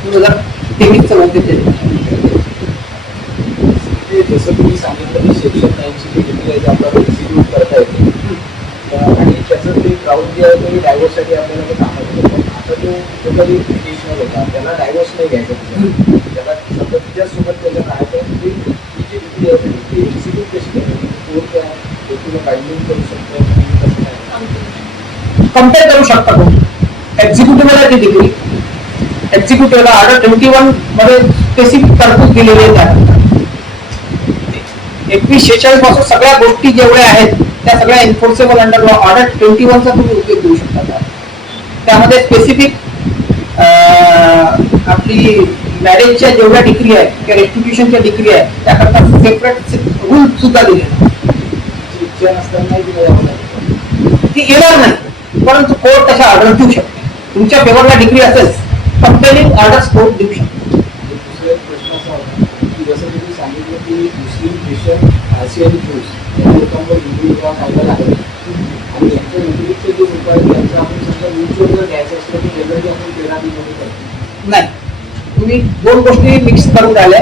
2023चं होते जजमेंट. जसं तुम्ही सांगितलं की सेक्शन 9ची डिग्री आहे आपल्याला एक्झिक्यूट करता येते आणि त्याचं ते ग्राउंड जे आहे ते डायव्होर्ससाठी आपल्याला ते कामात येतं. आता जो कधी पिटिशनर होता त्याला डायव्होर्स नाही घ्यायचा, त्याला समजा तिच्यासोबत त्याच्या काय तर ती जी डिग्री आहे ती एक्झिक्यूट कशी करायची, कोर्ट त्या व्यक्तीला बाइंडिंग करू शकतो, कसं काय कम्पेअर करू शकता. कोण एक्झिक्युटिव्हला ती डिग्री एक्झिक्युटिव्हला ऑर्डर 21 मध्ये स्पेसिफिक तरतूद दिलेली आहे. त्यानंतर 2146 पासून सगळ्या गोष्टी जेवढ्या आहेत त्या सगळ्या एन्फोर्सेबल अंडर लॉ ऑर्डर 21चा तुम्ही उपयोग करू शकता. त्यामध्ये स्पेसिफिक आपली मॅरेजच्या जेवढ्या डिग्री आहेत किंवा रेस्टिट्यूशनच्या डिग्री आहेत त्याकरता सेपरेट रूल सुद्धा दिले. इच्छा नसताना ती येणार नाही परंतु कोर्ट तशा ऑर्डर देऊ शकते. तुमच्या फेवरला डिग्री असेल कंपेलिंग ऑर्डर्स कोर्ट देऊ शकतो. दुसरा एक प्रश्न असा होता की जसं तुम्ही सांगितलं की मुस्लिम ख्रिश्चन आशियाई ज्यूज या लोकांवर हिंदू विवाह कायदा आहे आणि यांच्या व्यतिरिक्त जे लोक आहेत त्यांचा आपण समजा म्युच्युअल जर घ्यायचं असलं तर जनरली आपण 13B करतो. नाही, तुम्ही 2 गोष्टी मिक्स करून राहिल्या.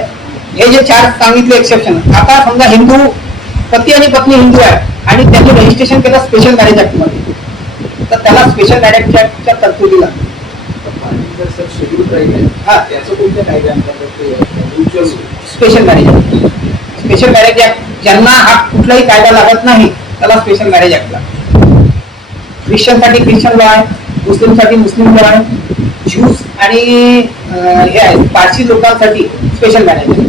हे जे 4 सांगितले एक्सेप्शन, आता समजा हिंदू पती आणि पत्नी हिंदू आहे आणि त्यांनी रजिस्ट्रेशन केलं स्पेशल मॅरेज ऍक्ट मध्ये, तर त्याला स्पेशल मॅरेज ऍक्टच्या तरतुदी लागतात. सर शेड्यूल राहील हा. त्याचं कोणत्या कायद्यांतर्गत special marriage act, special marriage act ज्यांना हा कुठलाही कायदा लागत नाही त्याला स्पेशल मॅरेज ऍक्ट लागतो. ख्रिश्चनसाठी ख्रिश्चन लॉ आहे, मुस्लिमसाठी मुस्लिम लॉ आहे, ज्यूज आणि हे आहे पारसी लोकांसाठी स्पेशल मॅरेज आहे.